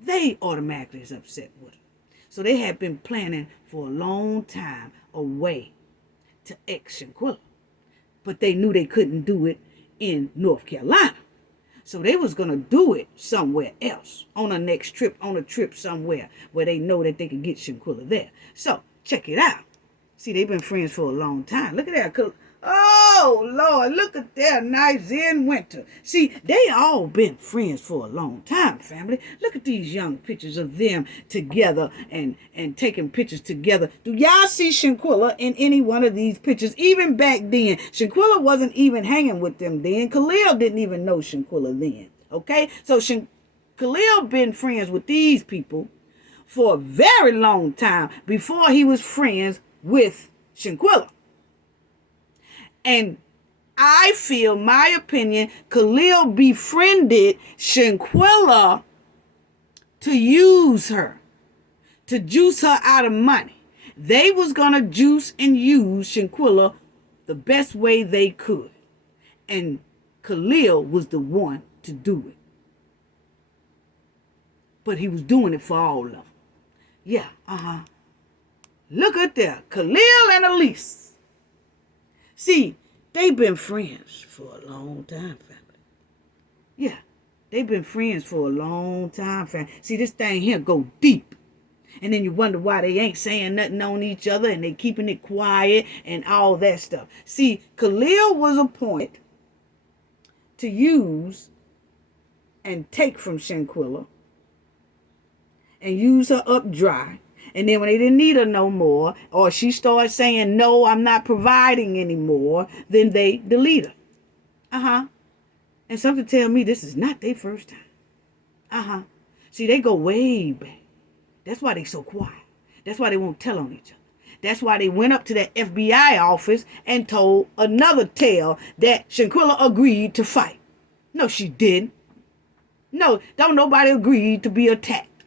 they automatically is upset with her. So they had been planning for a long time a way to ex Shanquella. But they knew they couldn't do it in North Carolina. So they was going to do it somewhere else on a next trip, on a trip somewhere where they know that they could get Shanquella there. So check it out. See, they've been friends for a long time. Look at that. Oh, Lord, look at that nice in winter. See, they all been friends for a long time, family. Look at these young pictures of them together and taking pictures together. Do y'all see Shanquella in any one of these pictures? Even back then, Shanquella wasn't even hanging with them then. Khalil didn't even know Shanquella then, okay? So Khalil been friends with these people for a very long time before he was friends with Shanquella. And I feel, my opinion, Khalil befriended Shanquella to use her, to juice her out of money. They was going to juice and use Shanquella the best way they could. And Khalil was the one to do it. But he was doing it for all of them. Yeah, Look at that, Khalil and Elise. See, they've been friends for a long time, family. Yeah, they've been friends for a long time, family. See, this thing here go deep. And then you wonder why they ain't saying nothing on each other and they keeping it quiet and all that stuff. See, Khalil was appointed to use and take from Shanquella and use her up dry. And then when they didn't need her no more, or she started saying, no, I'm not providing anymore, then they delete her. And something tell me this is not their first time. See, they go way back. That's why they so quiet. That's why they won't tell on each other. That's why they went up to that FBI office and told another tale that Shanquella agreed to fight. No, she didn't. No, don't nobody agree to be attacked.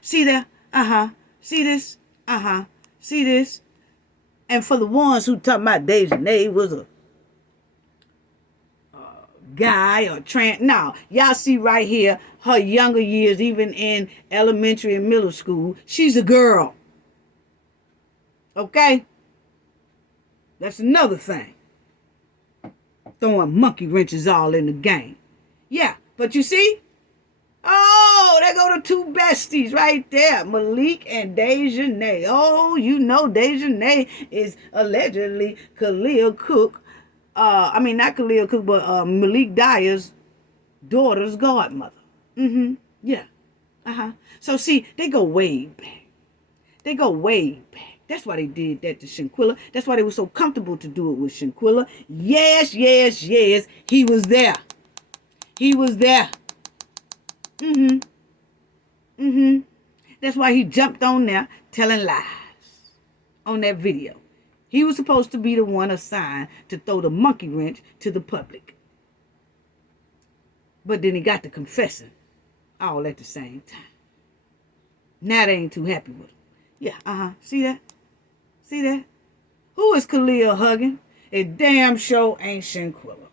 See that? See this? See this? And for the ones who talking about Dejanay was a guy or trans, no, y'all see right here her younger years, even in elementary and middle school, she's a girl. Okay? That's another thing. Throwing monkey wrenches all in the game. Yeah, but you see? Oh, there go the two besties right there, Malik and Dejanay. Oh, you know Dejanay is allegedly Khalil Cook. Not Khalil Cook, but Malik Dyer's daughter's godmother. Yeah. So see, they go way back. They go way back. That's why they did that to Shanquella. That's why they were so comfortable to do it with Shanquella. Yes, yes, yes. He was there. He was there. That's why he jumped on there telling lies on that video. He was supposed to be the one assigned to throw the monkey wrench to the public. But then he got to confessing all at the same time. Now they ain't too happy with him. Yeah, see that? See that? Who is Khalil hugging? It damn sure ain't Shanquella.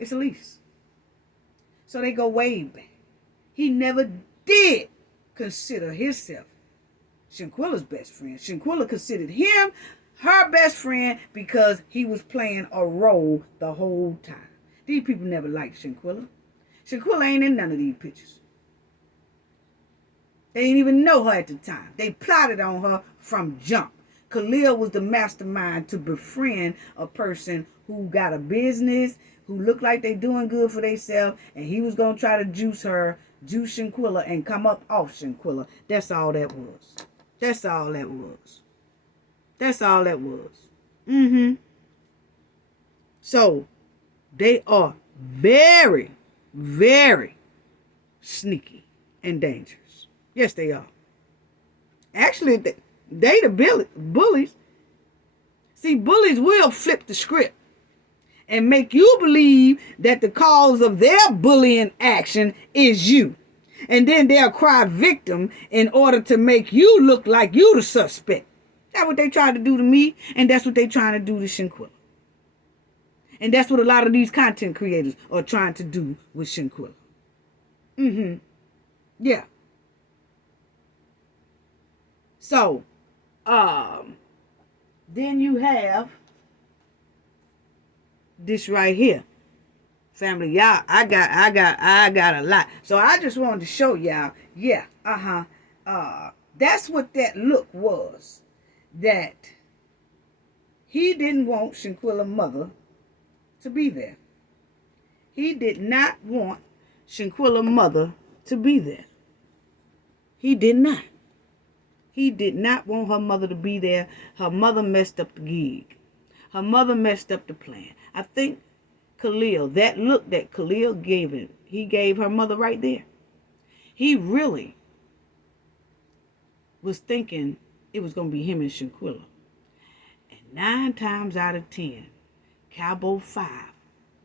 It's Elise. So they go way back. He never did consider himself Shanquella's best friend. Shanquella considered him her best friend because he was playing a role the whole time. These people never liked Shanquella. Shanquella ain't in none of these pictures. They didn't even know her at the time. They plotted on her from jump. Khalil was the mastermind to befriend a person who got a business, who looked like they doing good for themselves, and he was going to try to juice Shanquella and come up off Shanquella. That's all that was. That's all that was. That's all that was. So, they are very, very sneaky and dangerous. Yes, they are. Actually, they the bullies. See, bullies will flip the script and make you believe that the cause of their bullying action is you. And then they'll cry victim in order to make you look like you the suspect. That's what they tried to do to me, and that's what they trying to do to Shanquella. And that's what a lot of these content creators are trying to do with Shanquella. Yeah. So, then you have this right here. Family, y'all, I got a lot. So I just wanted to show y'all, that's what that look was. That he didn't want Shanquella's mother to be there. He did not want Shanquella's mother to be there. He did not. He did not want her mother to be there. Her mother messed up the gig. Her mother messed up the plan. I think Khalil, that look that Khalil gave him, he gave her mother right there. He really was thinking it was going to be him and Shanquella. And 9 times out of 10, Cabo 5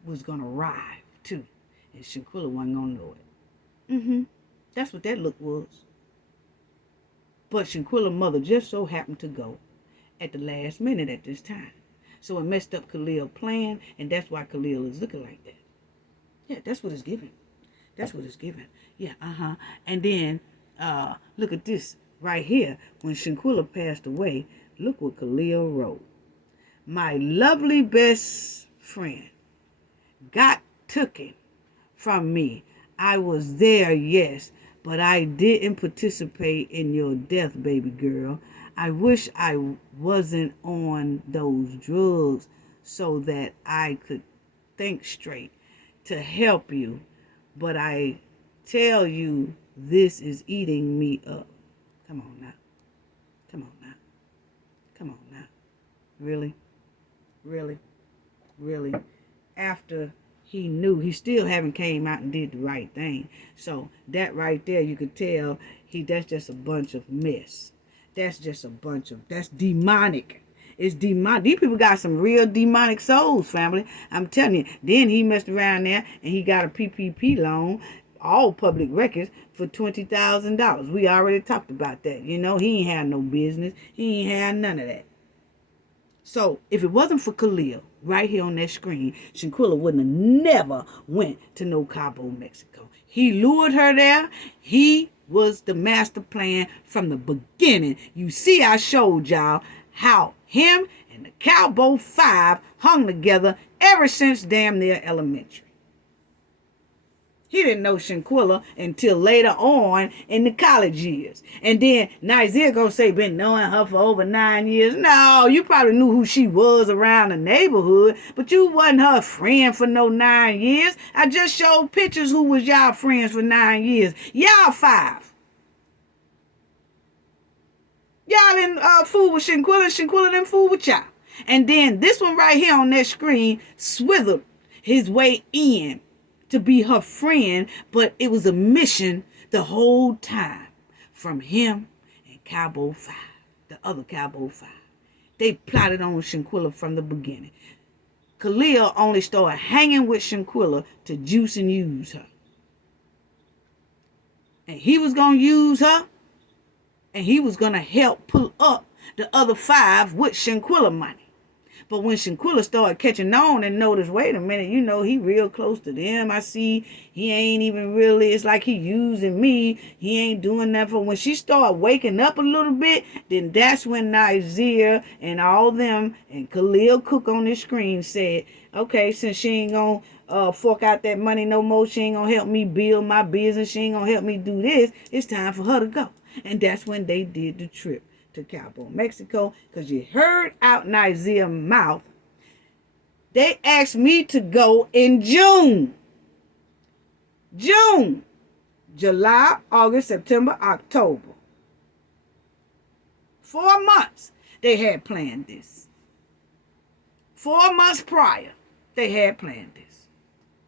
was going to arrive too. And Shanquella wasn't going to know it. That's what that look was. But Shanquella's mother just so happened to go at the last minute at this time. So it messed up Khalil's plan, and that's why Khalil is looking like that. Yeah, that's what it's giving. That's what it's giving. Yeah, And then, look at this right here. When Shanquella passed away, look what Khalil wrote. My lovely best friend got taken from me. I was there, yes, but I didn't participate in your death, baby girl. I wish I wasn't on those drugs so that I could think straight to help you. But I tell you, this is eating me up. Come on now. Come on now. Come on now. Really? Really? Really? After he knew. He still haven't came out and did the right thing. So that right there, you could tell that's just a bunch of mess. That's demonic. It's demonic. These people got some real demonic souls, family. I'm telling you. Then he messed around there and he got a PPP loan, all public records, for $20,000. We already talked about that. You know, he ain't had no business. He ain't had none of that. So if it wasn't for Khalil right here on that screen, Shanquella wouldn't have never went to no Cabo, Mexico. He lured her there. He was the master plan from the beginning. You see, I showed y'all how him and the Cabo 5 hung together ever since damn near elementary. He didn't know Shanquella until later on in the college years. And then Narcissists gonna say, been knowing her for over 9 years. No, you probably knew who she was around the neighborhood, but you wasn't her friend for no 9 years. I just showed pictures who was y'all friends for 9 years. Y'all 5. Y'all didn't fool with Shanquella. Shanquella didn't fool with y'all. And then this one right here on that screen swiveled his way in to be her friend, but it was a mission the whole time from him and Cabo 5, the other Cabo 5. They plotted on Shanquella from the beginning. Khalil only started hanging with Shanquella to juice and use her. And he was going to use her, and he was going to help pull up the other 5 with Shanquella money. But when Shanquella started catching on and noticed, wait a minute, you know, he real close to them. I see he ain't even really, it's like he using me. He ain't doing that for. When she started waking up a little bit, then that's when Narcissists and all them and Khalil Cook on the screen said, okay, since she ain't going to fork out that money no more, she ain't going to help me build my business, she ain't going to help me do this, it's time for her to go. And that's when they did the trip to Cabo, Mexico, because you heard out Narcissists' mouth. They asked me to go in June. July, August, September, October. 4 months they had planned this. 4 months prior, they had planned this.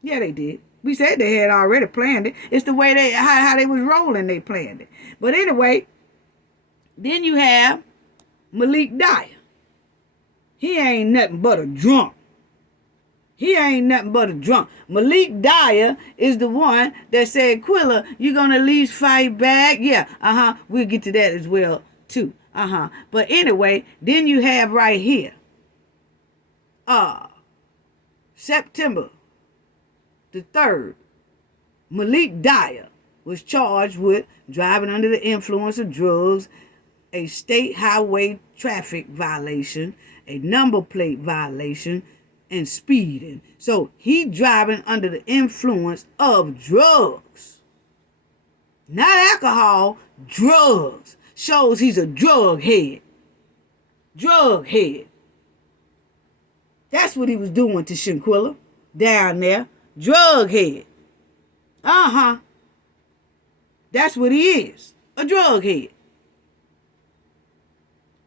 Yeah, they did. We said they had already planned it. It's the way how they was rolling, they planned it. But anyway, then you have Malik Dyer. He ain't nothing but a drunk. Malik Dyer is the one that said, Quilla, you gonna at least fight back? Yeah, we'll get to that as well, too. But anyway, then you have right here, September the 3rd, Malik Dyer was charged with driving under the influence of drugs, a state highway traffic violation, a number plate violation, and speeding. So he driving under the influence of drugs. Not alcohol, drugs. Shows he's a drug head. That's what he was doing to Shanquella down there. Drug head. That's what he is. A drug head.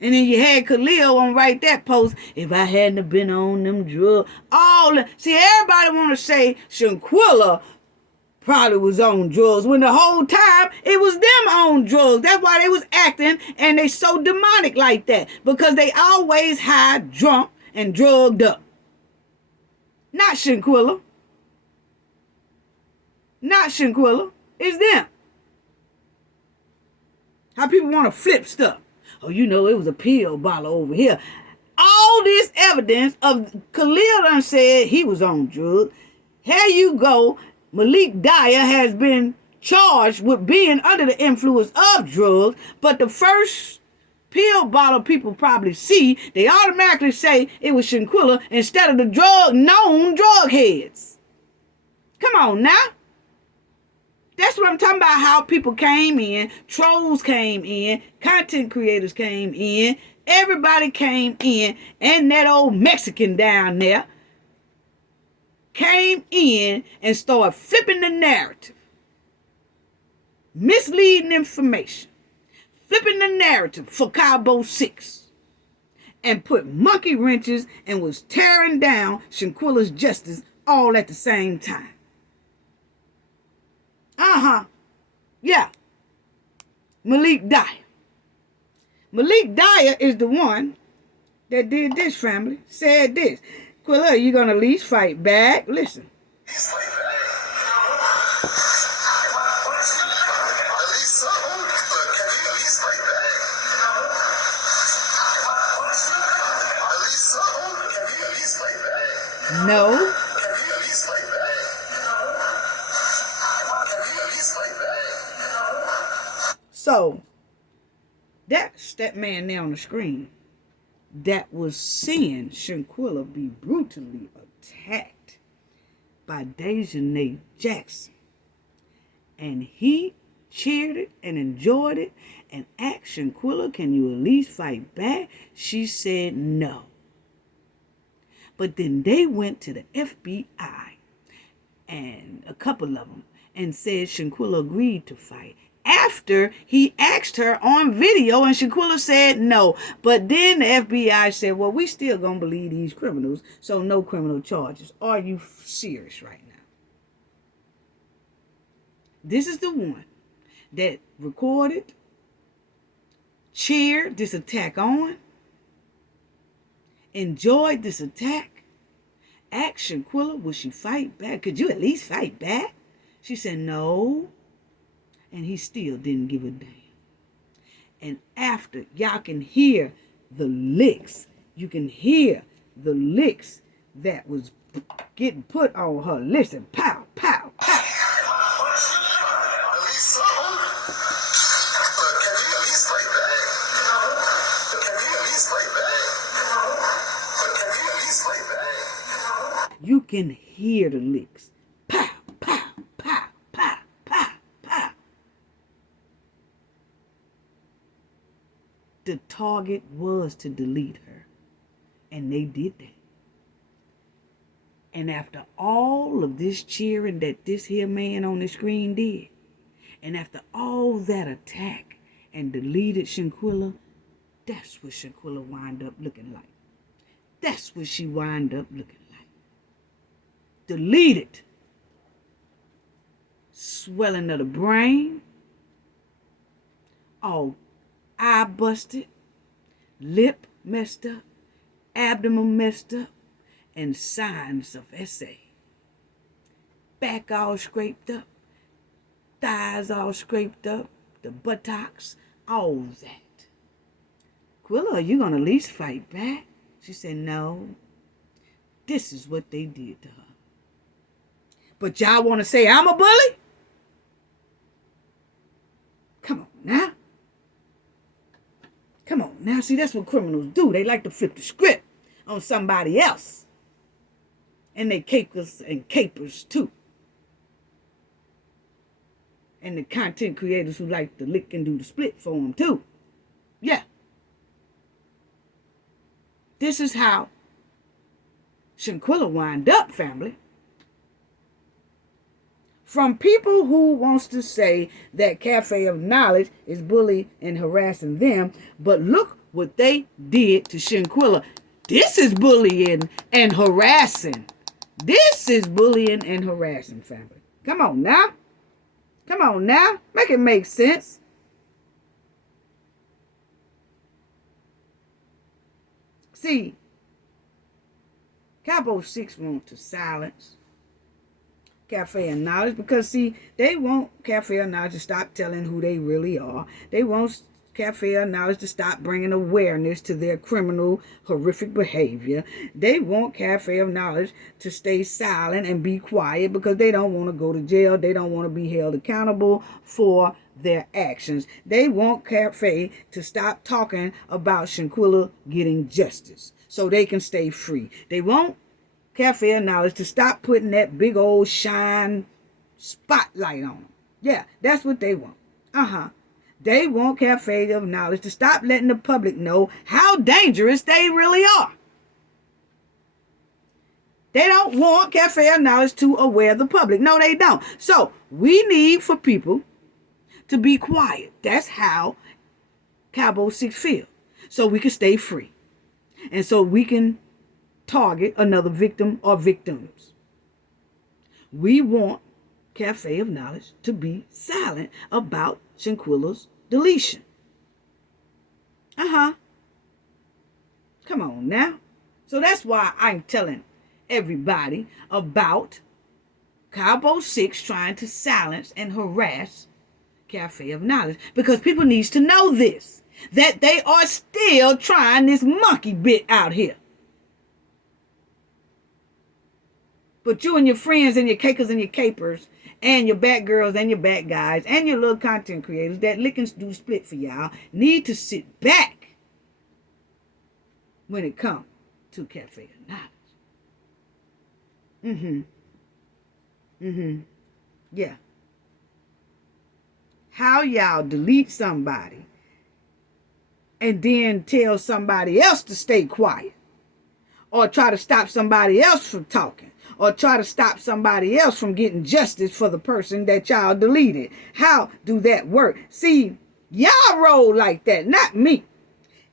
And then you had Khalil on right that post. If I hadn't have been on them drugs. See, everybody want to say Shanquella probably was on drugs when the whole time it was them on drugs. That's why they was acting and they so demonic like that. Because they always high, drunk, and drugged up. Not Shanquella. It's them. How people want to flip stuff. Oh, you know, it was a pill bottle over here. All this evidence of Khalil done said he was on drugs. Here you go. Malik Dyer has been charged with being under the influence of drugs. But the first pill bottle people probably see, they automatically say it was Shanquella instead of the known drug heads. Come on now. That's what I'm talking about, how people came in, trolls came in, content creators came in, everybody came in, and that old Mexican down there came in and started flipping the narrative. Misleading information. Flipping the narrative for Cabo 6. And put monkey wrenches and was tearing down Shanquella's justice all at the same time. Yeah. Malik Dyer. Malik Dyer is the one that did this, family. Said this. Quilla, you gonna at least fight back? Listen. No. So that's that man there on the screen that was seeing Shanquella be brutally attacked by Dejanay Jackson. And he cheered it and enjoyed it and asked Shanquella, can you at least fight back? She said no. But then they went to the FBI, and a couple of them, and said Shanquella agreed to fight. After he asked her on video, and Shanquella said no. But then the FBI said, well, we still gonna believe these criminals, so no criminal charges. Are you serious right now? This is the one that recorded, cheered this attack on, enjoyed this attack, asked Shanquella, would she fight back? Could you at least fight back? She said no. And he still didn't give a damn. And after, y'all can hear the licks. You can hear the licks that was getting put on her. Listen, pow, pow, pow. You can hear the licks. Pow, pow, pow, pow, pow, pow. The target was to delete her. And they did that. And after all of this cheering that this here man on the screen did, and after all that attack and deleted Shanquella, that's what Shanquella wind up looking like. That's what she wind up looking like. Deleted. Swelling of the brain. All eye busted. Lip messed up. Abdomen messed up. And signs of SA. Back all scraped up. Thighs all scraped up. The buttocks. All that. Quilla, are you going to at least fight back? She said, no. This is what they did to her. But y'all want to say I'm a bully? Come on now. Come on now. See, that's what criminals do. They like to flip the script on somebody else. And they capers and capers too. And the content creators who like to lick and do the split for them too. Yeah. This is how Shanquella wind up, family. From people who wants to say that Cafe of Knowledge is bullying and harassing them, but look what they did to Shanquella. This is bullying and harassing. This is bullying and harassing, family. Come on now. Come on now. Make it make sense. See, Cabo 6 want to silence Cafe of Knowledge because, see, they want Cafe of Knowledge to stop telling who they really are. They want Cafe of Knowledge to stop bringing awareness to their criminal, horrific behavior. They want Cafe of Knowledge to stay silent and be quiet because they don't want to go to jail. They don't want to be held accountable for their actions. They want Cafe to stop talking about Shanquella getting justice so they can stay free. They want Cafe of Knowledge to stop putting that big old shine spotlight on them. Yeah, that's what they want. They want Cafe of Knowledge to stop letting the public know how dangerous they really are. They don't want Cafe of Knowledge to aware the public. No, they don't. So we need for people to be quiet. That's how Cabo 6 feel. So we can stay free. And so we can target another victim or victims. we want Cafe of Knowledge to be silent about Shanquella's deletion. Come on now. So that's why I'm telling everybody about Cabo 6 trying to silence and harass Cafe of Knowledge, because people needs to know this, that they are still trying this monkey bit out here. But you and your friends and your cakers and your capers and your bad girls and your bad guys and your little content creators that lickings do split for y'all need to sit back when it comes to Cafe of Knowledge. Yeah. How y'all delete somebody and then tell somebody else to stay quiet, or try to stop somebody else from talking, or try to stop somebody else from getting justice for the person that y'all deleted? How do that work? See, y'all roll like that, not me.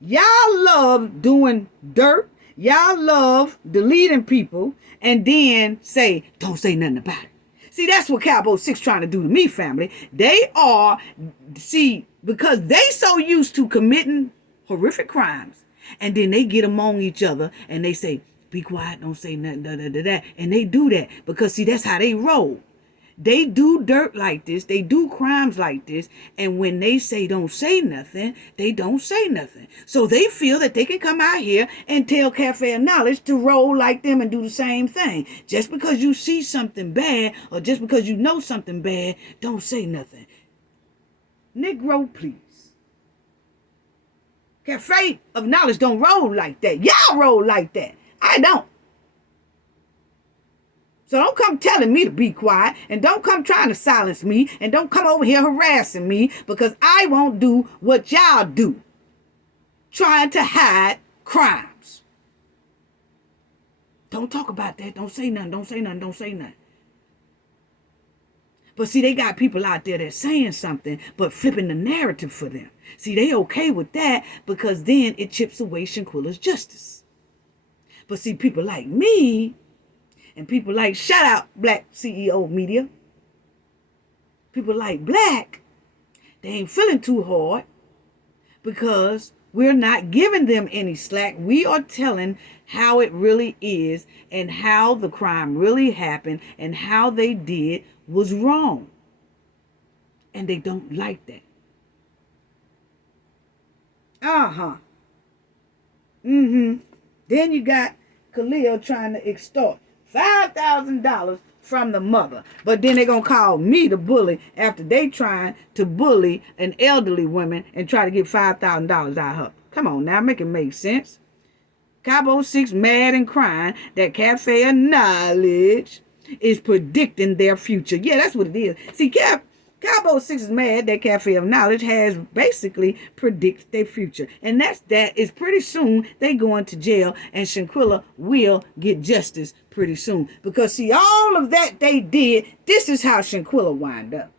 Y'all love doing dirt. Y'all love deleting people and then say, don't say nothing about it. See, that's what Cabo 6 trying to do to me, family. They are, see, because they so used to committing horrific crimes, and then they get among each other and they say, be quiet, don't say nothing, and they do that because, see, that's how they roll. They do dirt like this. They do crimes like this. And when they say don't say nothing, they don't say nothing. So they feel that they can come out here and tell Cafe of Knowledge to roll like them and do the same thing. Just because you see something bad, or just because you know something bad, don't say nothing. Negro, please. Cafe of Knowledge don't roll like that. Y'all roll like that. I don't. So don't come telling me to be quiet, and don't come trying to silence me, and don't come over here harassing me, because I won't do what y'all do, trying to hide crimes. Don't talk about that. Don't say nothing. Don't say nothing. Don't say nothing. But see, they got people out there that's saying something, but flipping the narrative for them. See, they okay with that, because then it chips away Shanquella's justice. But see, people like me, and people like, shout out Black CEO Media, people like Black, they ain't feeling too hard, because we're not giving them any slack. We are telling how it really is, and how the crime really happened, and how they did was wrong. And they don't like that. Then you got Khalil trying to extort $5,000 from the mother. But then they're going to call me the bully after they trying to bully an elderly woman and try to get $5,000 out of her. Come on now, make it make sense. Cabo 6 mad and crying that Cafe of Knowledge is predicting their future. Yeah, that's what it is. See, Cabo 6 is mad that Cafe of Knowledge has basically predicted their future. And that is pretty soon they going to jail, and Shanquella will get justice pretty soon. Because see, all of that they did, this is how Shanquella wind up.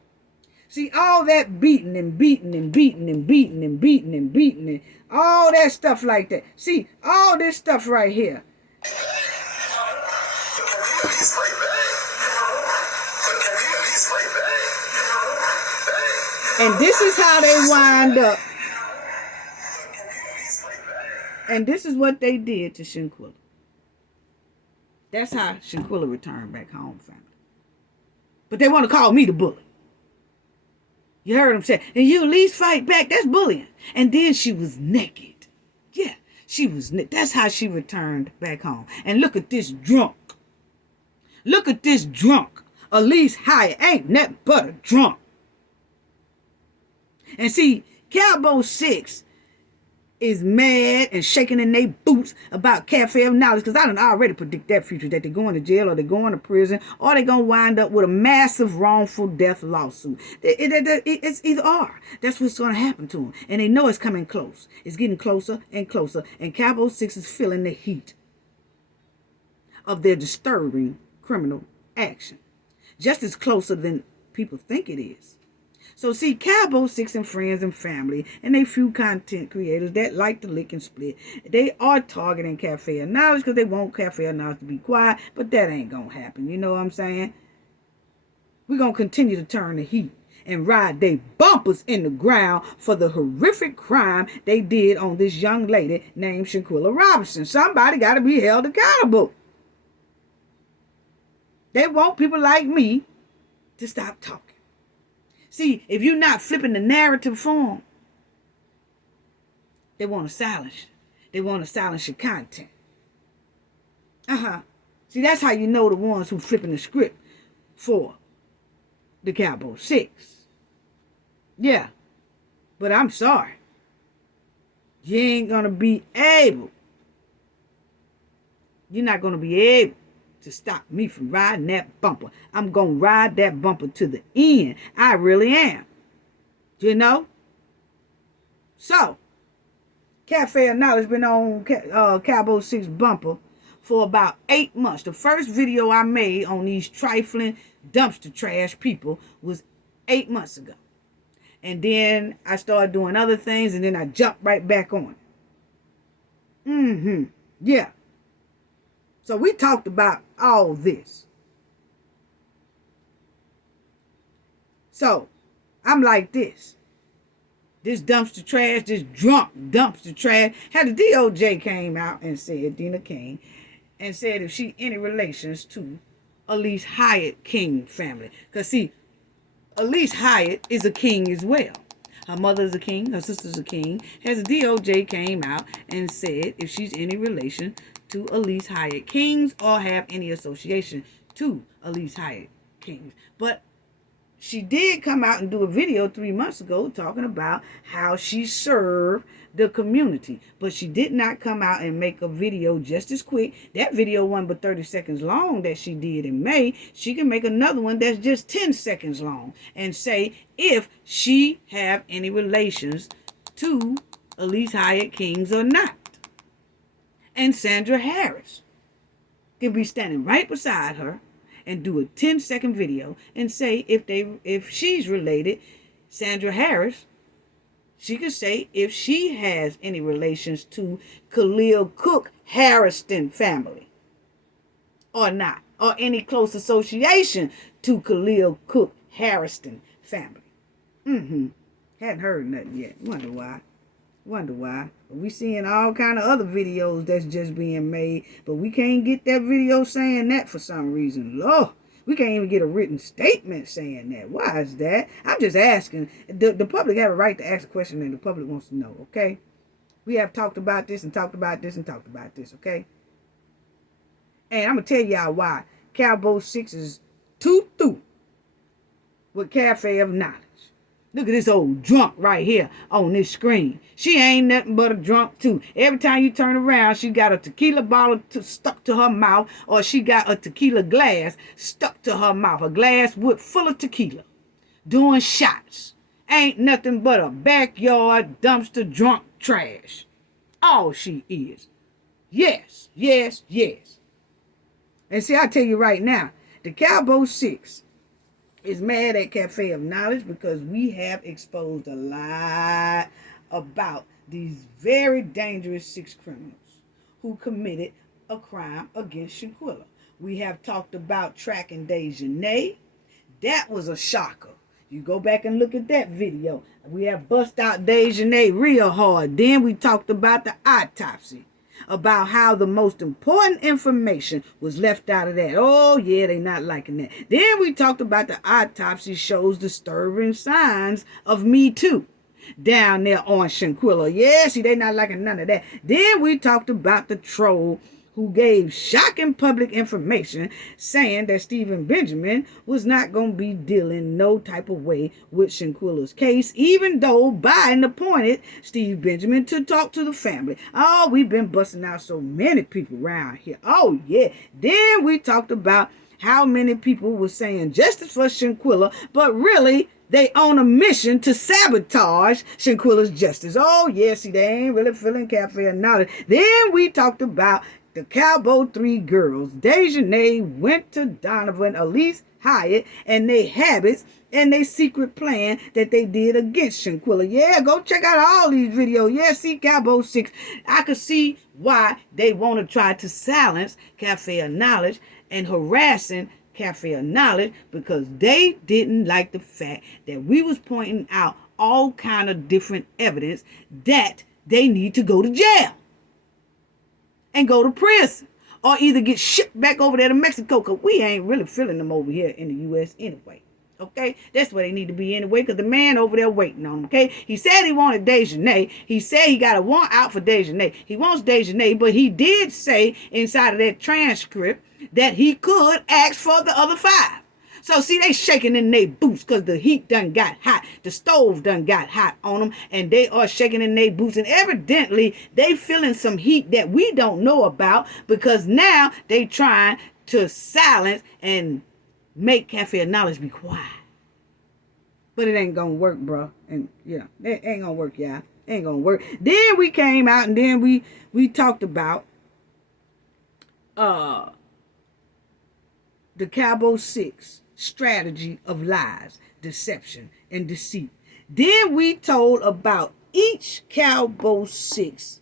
See, all that beating and beating and beating and beating and beating and beating and all that stuff like that. See, all this stuff right here. And this is how they wind up. And this is what they did to Shanquella. That's how Shanquella returned back home, family. But they want to call me the bully. You heard them say, and you at least fight back. That's bullying. And then she was naked. Yeah, she was naked. That's how she returned back home. And look at this drunk. Look at this drunk. Elise Hyatt ain't nothing but a drunk. And see, Cabo 6 is mad and shaking in their boots about Cafe of Knowledge, because I done already predict that future, that they're going to jail, or they're going to prison, or they're going to wind up with a massive wrongful death lawsuit. It's either or. That's what's going to happen to them. And they know it's coming close. It's getting closer and closer. And Cabo 6 is feeling the heat of their disturbing criminal action. Just as closer than people think it is. So see, Cabo 6 and friends and family and they few content creators that like to lick and split, they are targeting Cafe of Knowledge because they want Cafe of Knowledge to be quiet, but that ain't gonna happen. You know what I'm saying? We're going to continue to turn the heat and ride their bumpers in the ground for the horrific crime they did on this young lady named Shanquella Robinson. Somebody got to be held accountable. They want people like me to stop talking. See, if you're not flipping the narrative form, they want to silence you. They want to silence your content. See, that's how you know the ones who flipping the script for the Cabo 6. Yeah, but I'm sorry. You ain't going to be able. You're not going to be able to stop me from riding that bumper. I'm going to ride that bumper to the end. I really am. You know? So, Cafe of Knowledge been on Cabo 6 bumper for about 8 months. The first video I made on these trifling dumpster trash people was 8 months ago. And then I started doing other things, and then I jumped right back on it. Yeah. So we talked about all this. So I'm like this. This dumpster trash, this drunk dumpster trash. Had the DOJ came out and said, Dina King, and said if she any relations to Elise Hyatt King family. Because see, Elise Hyatt is a king as well. Her mother is a king. Her sister's a king. As the DOJ came out and said if she's any relation to Elise Hyatt Kings or have any association to Elise Hyatt Kings. But she did come out and do a video 3 months ago talking about how she served the community. But she did not come out and make a video just as quick. That video wasn't but 30 seconds long that she did in May. She can make another one that's just 10 seconds long and say if she have any relations to Elise Hyatt Kings or not. And Sandra Harris can be standing right beside her and do a 10-second video and say if she's related, Sandra Harris, she could say if she has any relations to Khalil Cook Harrison family or not, or any close association to Khalil Cook Harrison family. Hadn't heard nothing yet. Wonder why. We seeing all kind of other videos that's just being made, but we can't get that video saying that for some reason. Lord, we can't even get a written statement saying that. Why is that? I'm just asking. The public have a right to ask a question, and the public wants to know, okay? We have talked about this and talked about this and talked about this, okay? And I'm going to tell y'all why Cabo 6 is too through with Cafe of Knowledge. Look at this old drunk right here on this screen. She ain't nothing but a drunk too. Every time you turn around, she got a tequila bottle stuck to her mouth, or she got a tequila glass stuck to her mouth. A glass full of tequila. Doing shots. Ain't nothing but a backyard dumpster drunk trash. All she is. Yes. And see, I tell you right now, the Cabo 6 is mad at Cafe of Knowledge because we have exposed a lot about these very dangerous 6 criminals who committed a crime against Shanquella. We have talked about tracking Dejanay. That was a shocker. You go back and look at that video. We have bust out Dejanay real hard. Then we talked about the autopsy, about how the most important information was left out of that. Oh, yeah, they not liking that. Then we talked about the autopsy shows disturbing signs of Me Too down there on Shanquella. Yeah, see, they not liking none of that. Then we talked about the troll who gave shocking public information saying that Stephen Benjamin was not going to be dealing no type of way with Shanquella's case, even though Biden appointed Steve Benjamin to talk to the family. Oh, we've been busting out so many people around here. Oh, yeah. Then we talked about how many people were saying justice for Shanquella, but really they on a mission to sabotage Shanquella's justice. Oh, yeah, see, they ain't really feeling Cafe of Knowledge. Then we talked about the Cabo 3 girls. Dejanay went to Donovan, Elise Hyatt, and their habits and their secret plan that they did against Shanquella. Yeah, go check out all these videos. Yeah, see Cabo 6. I could see why they want to try to silence Cafe of Knowledge and harassing Cafe of Knowledge because they didn't like the fact that we was pointing out all kind of different evidence that they need to go to jail and go to prison or either get shipped back over there to Mexico because we ain't really feeling them over here in the U.S. anyway. Okay, that's where they need to be anyway because the man over there waiting on them. Okay, he said he wanted Dejanay. He said he got a warrant out for Dejanay. He wants Dejanay, but he did say inside of that transcript that he could ask for the other 5. So see, they shaking in their boots because the heat done got hot. The stove done got hot on them, and they are shaking in their boots. And evidently, they feeling some heat that we don't know about because now they trying to silence and make Cafe of Knowledge be quiet. But it ain't gonna work, bro. And yeah, it ain't gonna work, y'all. It ain't gonna work. Then we came out and then we talked about the Cabo 6 strategy of lies, deception, and deceit. Then we told about each Cabo 6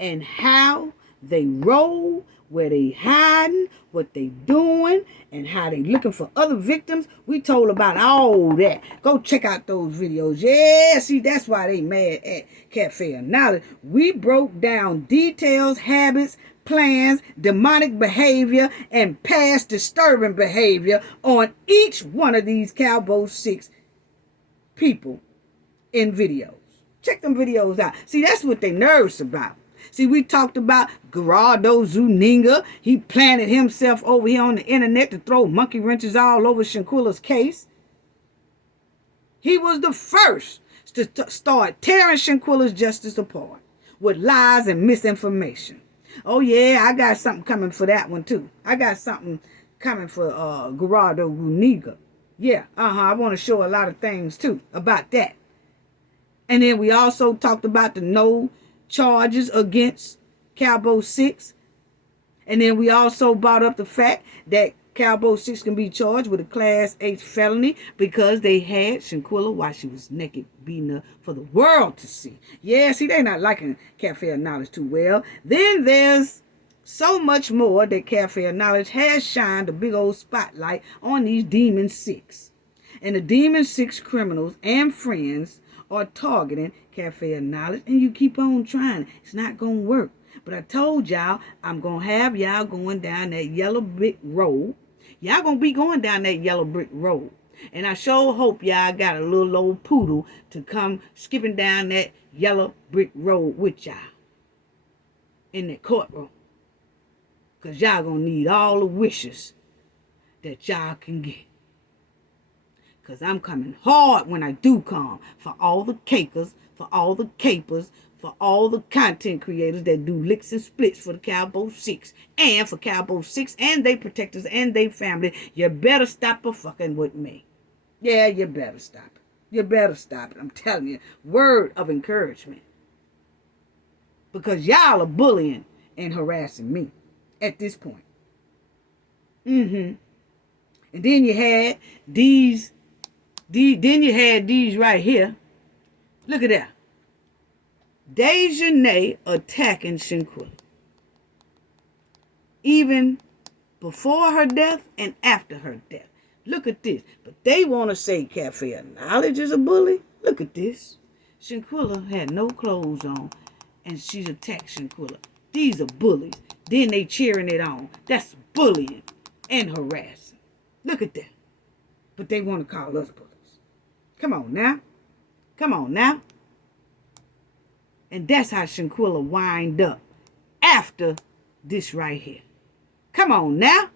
and how they roll, where they hiding, what they doing, and how they looking for other victims. We told about all that. Go check out those videos. Yeah, see, that's why they mad at Cafe of Knowledge. We broke down details, habits, plans, demonic behavior, and past disturbing behavior on each one of these Cabo 6 people in videos. Check them videos out. See, that's what they nervous about. See, we talked about Gerardo Zuniga. He planted himself over here on the internet to throw monkey wrenches all over Shanquella's case. He was the first to start tearing Shanquella's justice apart with lies and misinformation. Oh, yeah, I got something coming for that one, too. I got something coming for Gerardo Zuniga. Yeah, I want to show a lot of things, too, about that. And then we also talked about the no charges against Cabo 6. And then we also brought up the fact that Cabo 6 can be charged with a Class H felony because they had Shanquella while she was naked, beating her for the world to see. Yeah, see, they not liking Cafe of Knowledge too well. Then there's so much more that Cafe of Knowledge has shined a big old spotlight on these Demon 6. And the Demon 6 criminals and friends are targeting Cafe of Knowledge, and you keep on trying. It's not going to work. But I told y'all, I'm going to have y'all going down that yellow brick road. Y'all going to be going down that yellow brick road. And I sure hope y'all got a little old poodle to come skipping down that yellow brick road with y'all in that courtroom. Because y'all going to need all the wishes that y'all can get. Because I'm coming hard when I do come for all the cakers, for all the capers, for all the content creators that do licks and splits for the Cabo 6. And for Cabo 6 and they protectors and they family. You better stop fucking with me. Yeah, you better stop it. You better stop it. I'm telling you. Word of encouragement. Because y'all are bullying and harassing me at this point. And then you had these right here. Look at that. Dejanay attacking Shanquella. Even before her death and after her death. Look at this. But they want to say Cafe of Knowledge is a bully. Look at this. Shanquella had no clothes on and she's attacked Shanquella. These are bullies. Then they cheering it on. That's bullying and harassing. Look at that. But they want to call us bullies. Come on now. Come on now. And that's how Shanquella wind up after this right here. Come on now.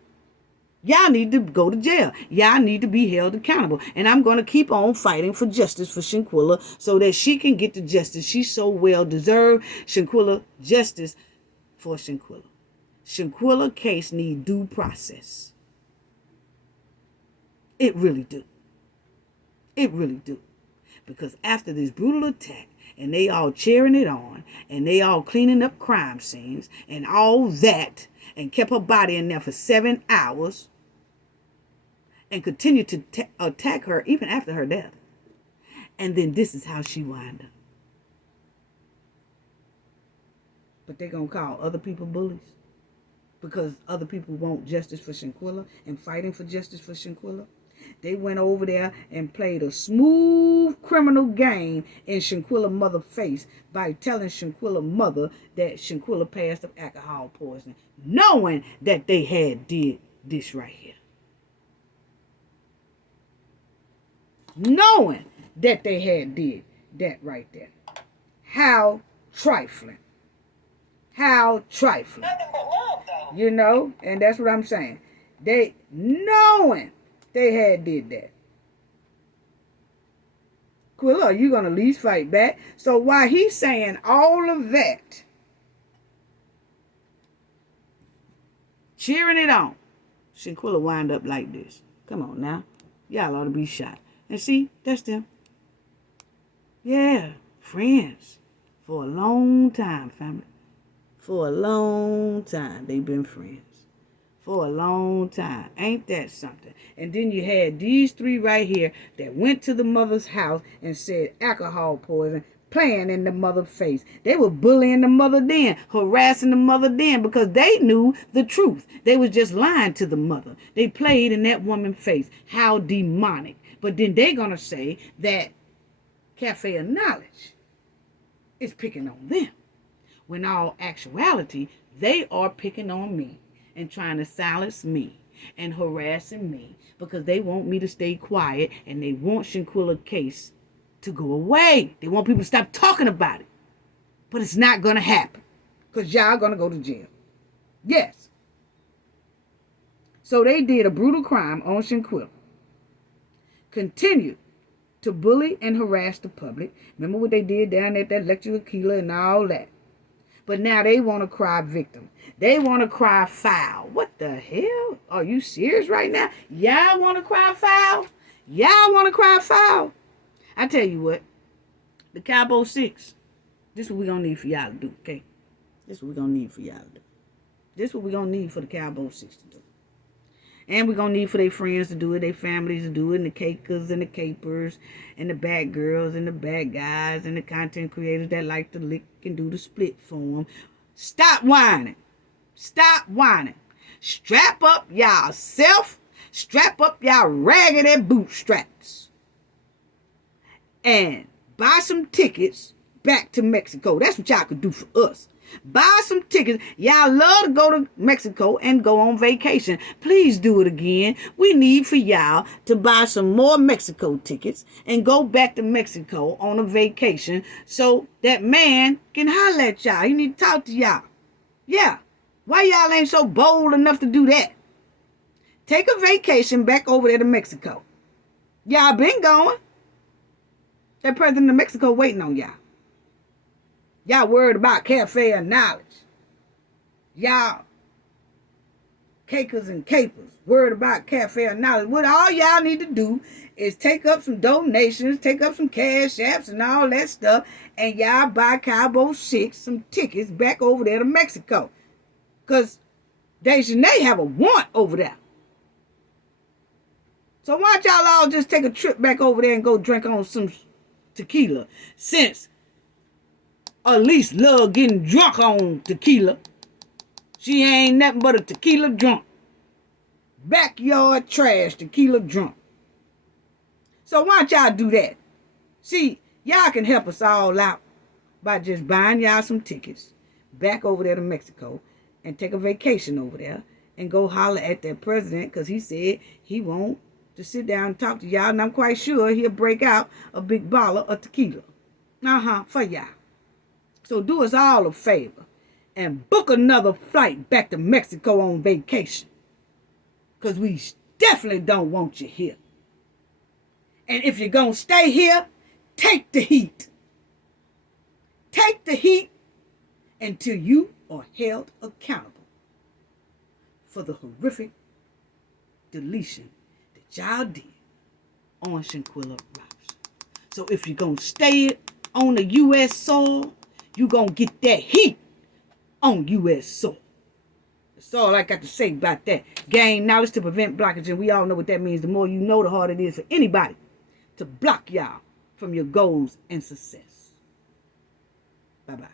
Y'all need to go to jail. Y'all need to be held accountable. And I'm going to keep on fighting for justice for Shanquella so that she can get the justice she so well deserved. Shanquella, justice for Shanquella. Shanquella case need due process. It really do. It really do. Because after this brutal attack, and they all cheering it on, and they all cleaning up crime scenes, and all that, and kept her body in there for 7 hours, and continued to attack her even after her death. And then this is how she wound up. But they're going to call other people bullies. because other people want justice for Shanquella and fighting for justice for Shanquella. They went over there and played a smooth criminal game in Shanquella mother's face by telling Shanquella mother that Shanquella passed of alcohol poisoning, knowing that they had did this right here. Knowing that they had did that right there. How trifling. How trifling. Nothing but love, though. You know, and that's what I'm saying. They knowing they had did that. Quilla, are you gonna at least fight back? So while he's saying all of that, cheering it on, Shanquella wind up like this. Come on now. Y'all ought to be shot. And see, that's them. Yeah, friends. For a long time, family. For a long time, they've been friends. For a long time. Ain't that something? And then you had these three right here that went to the mother's house and said alcohol poison, playing in the mother's face. They were bullying the mother then, harassing the mother then, because they knew the truth. They was just lying to the mother. They played in that woman's face. How demonic. But then they're going to say that Cafe of Knowledge is picking on them. When all actuality, they are picking on me and trying to silence me and harassing me because they want me to stay quiet and they want Shanquella's case to go away. They want people to stop talking about it. But it's not going to happen because y'all going to go to jail. Yes. So they did a brutal crime on Shanquella. Continued to bully and harass the public. Remember what they did down at that lecture with Keela and all that. But now they want to cry victim. They want to cry foul. What the hell? Are you serious right now? Y'all want to cry foul? Y'all want to cry foul? I tell you what. The Cabo 6. This is what we're going to need for y'all to do, okay? This is what we're going to need for y'all to do. This is what we're going to need for the Cabo 6 to do. And we're going to need for their friends to do it, their families to do it, and the cakers and the capers, and the bad girls and the bad guys, and the content creators that like to lick and do the split form. Stop whining. Stop whining. Strap up y'all self. Strap up y'all raggedy bootstraps. And buy some tickets back to Mexico. That's what y'all could do for us. Buy some tickets. Y'all love to go to Mexico and go on vacation. Please do it again. We need for y'all to buy some more Mexico tickets and go back to Mexico on a vacation so that man can holler at y'all. He need to talk to y'all. Yeah. Why y'all ain't so bold enough to do that? Take a vacation back over there to Mexico. Y'all been going. That president of Mexico waiting on y'all. Y'all worried about Cafe of Knowledge. Y'all cakers and capers worried about Cafe of Knowledge. What all y'all need to do is take up some donations, take up some cash apps and all that stuff, and y'all buy Cabo 6 some tickets back over there to Mexico. Because Dejanay have a want over there. So why don't y'all all just take a trip back over there and go drink on some tequila? Since Elise love getting drunk on tequila. She ain't nothing but a tequila drunk. Backyard trash tequila drunk. So why don't y'all do that? See, y'all can help us all out by just buying y'all some tickets back over there to Mexico and take a vacation over there and go holler at that president because he said he won't to sit down and talk to y'all, and I'm quite sure he'll break out a big bottle of tequila. For y'all. So do us all a favor and book another flight back to Mexico on vacation. Because we definitely don't want you here. And if you're going to stay here, take the heat. Take the heat until you are held accountable for the horrific deletion that y'all did on Shanquella Robinson. So if you're going to stay on the U.S. soil, you're going to get that heat on U.S. soil. That's all I got to say about that. Gain knowledge to prevent blockage. And we all know what that means. The more you know, the harder it is for anybody to block y'all from your goals and success. Bye-bye.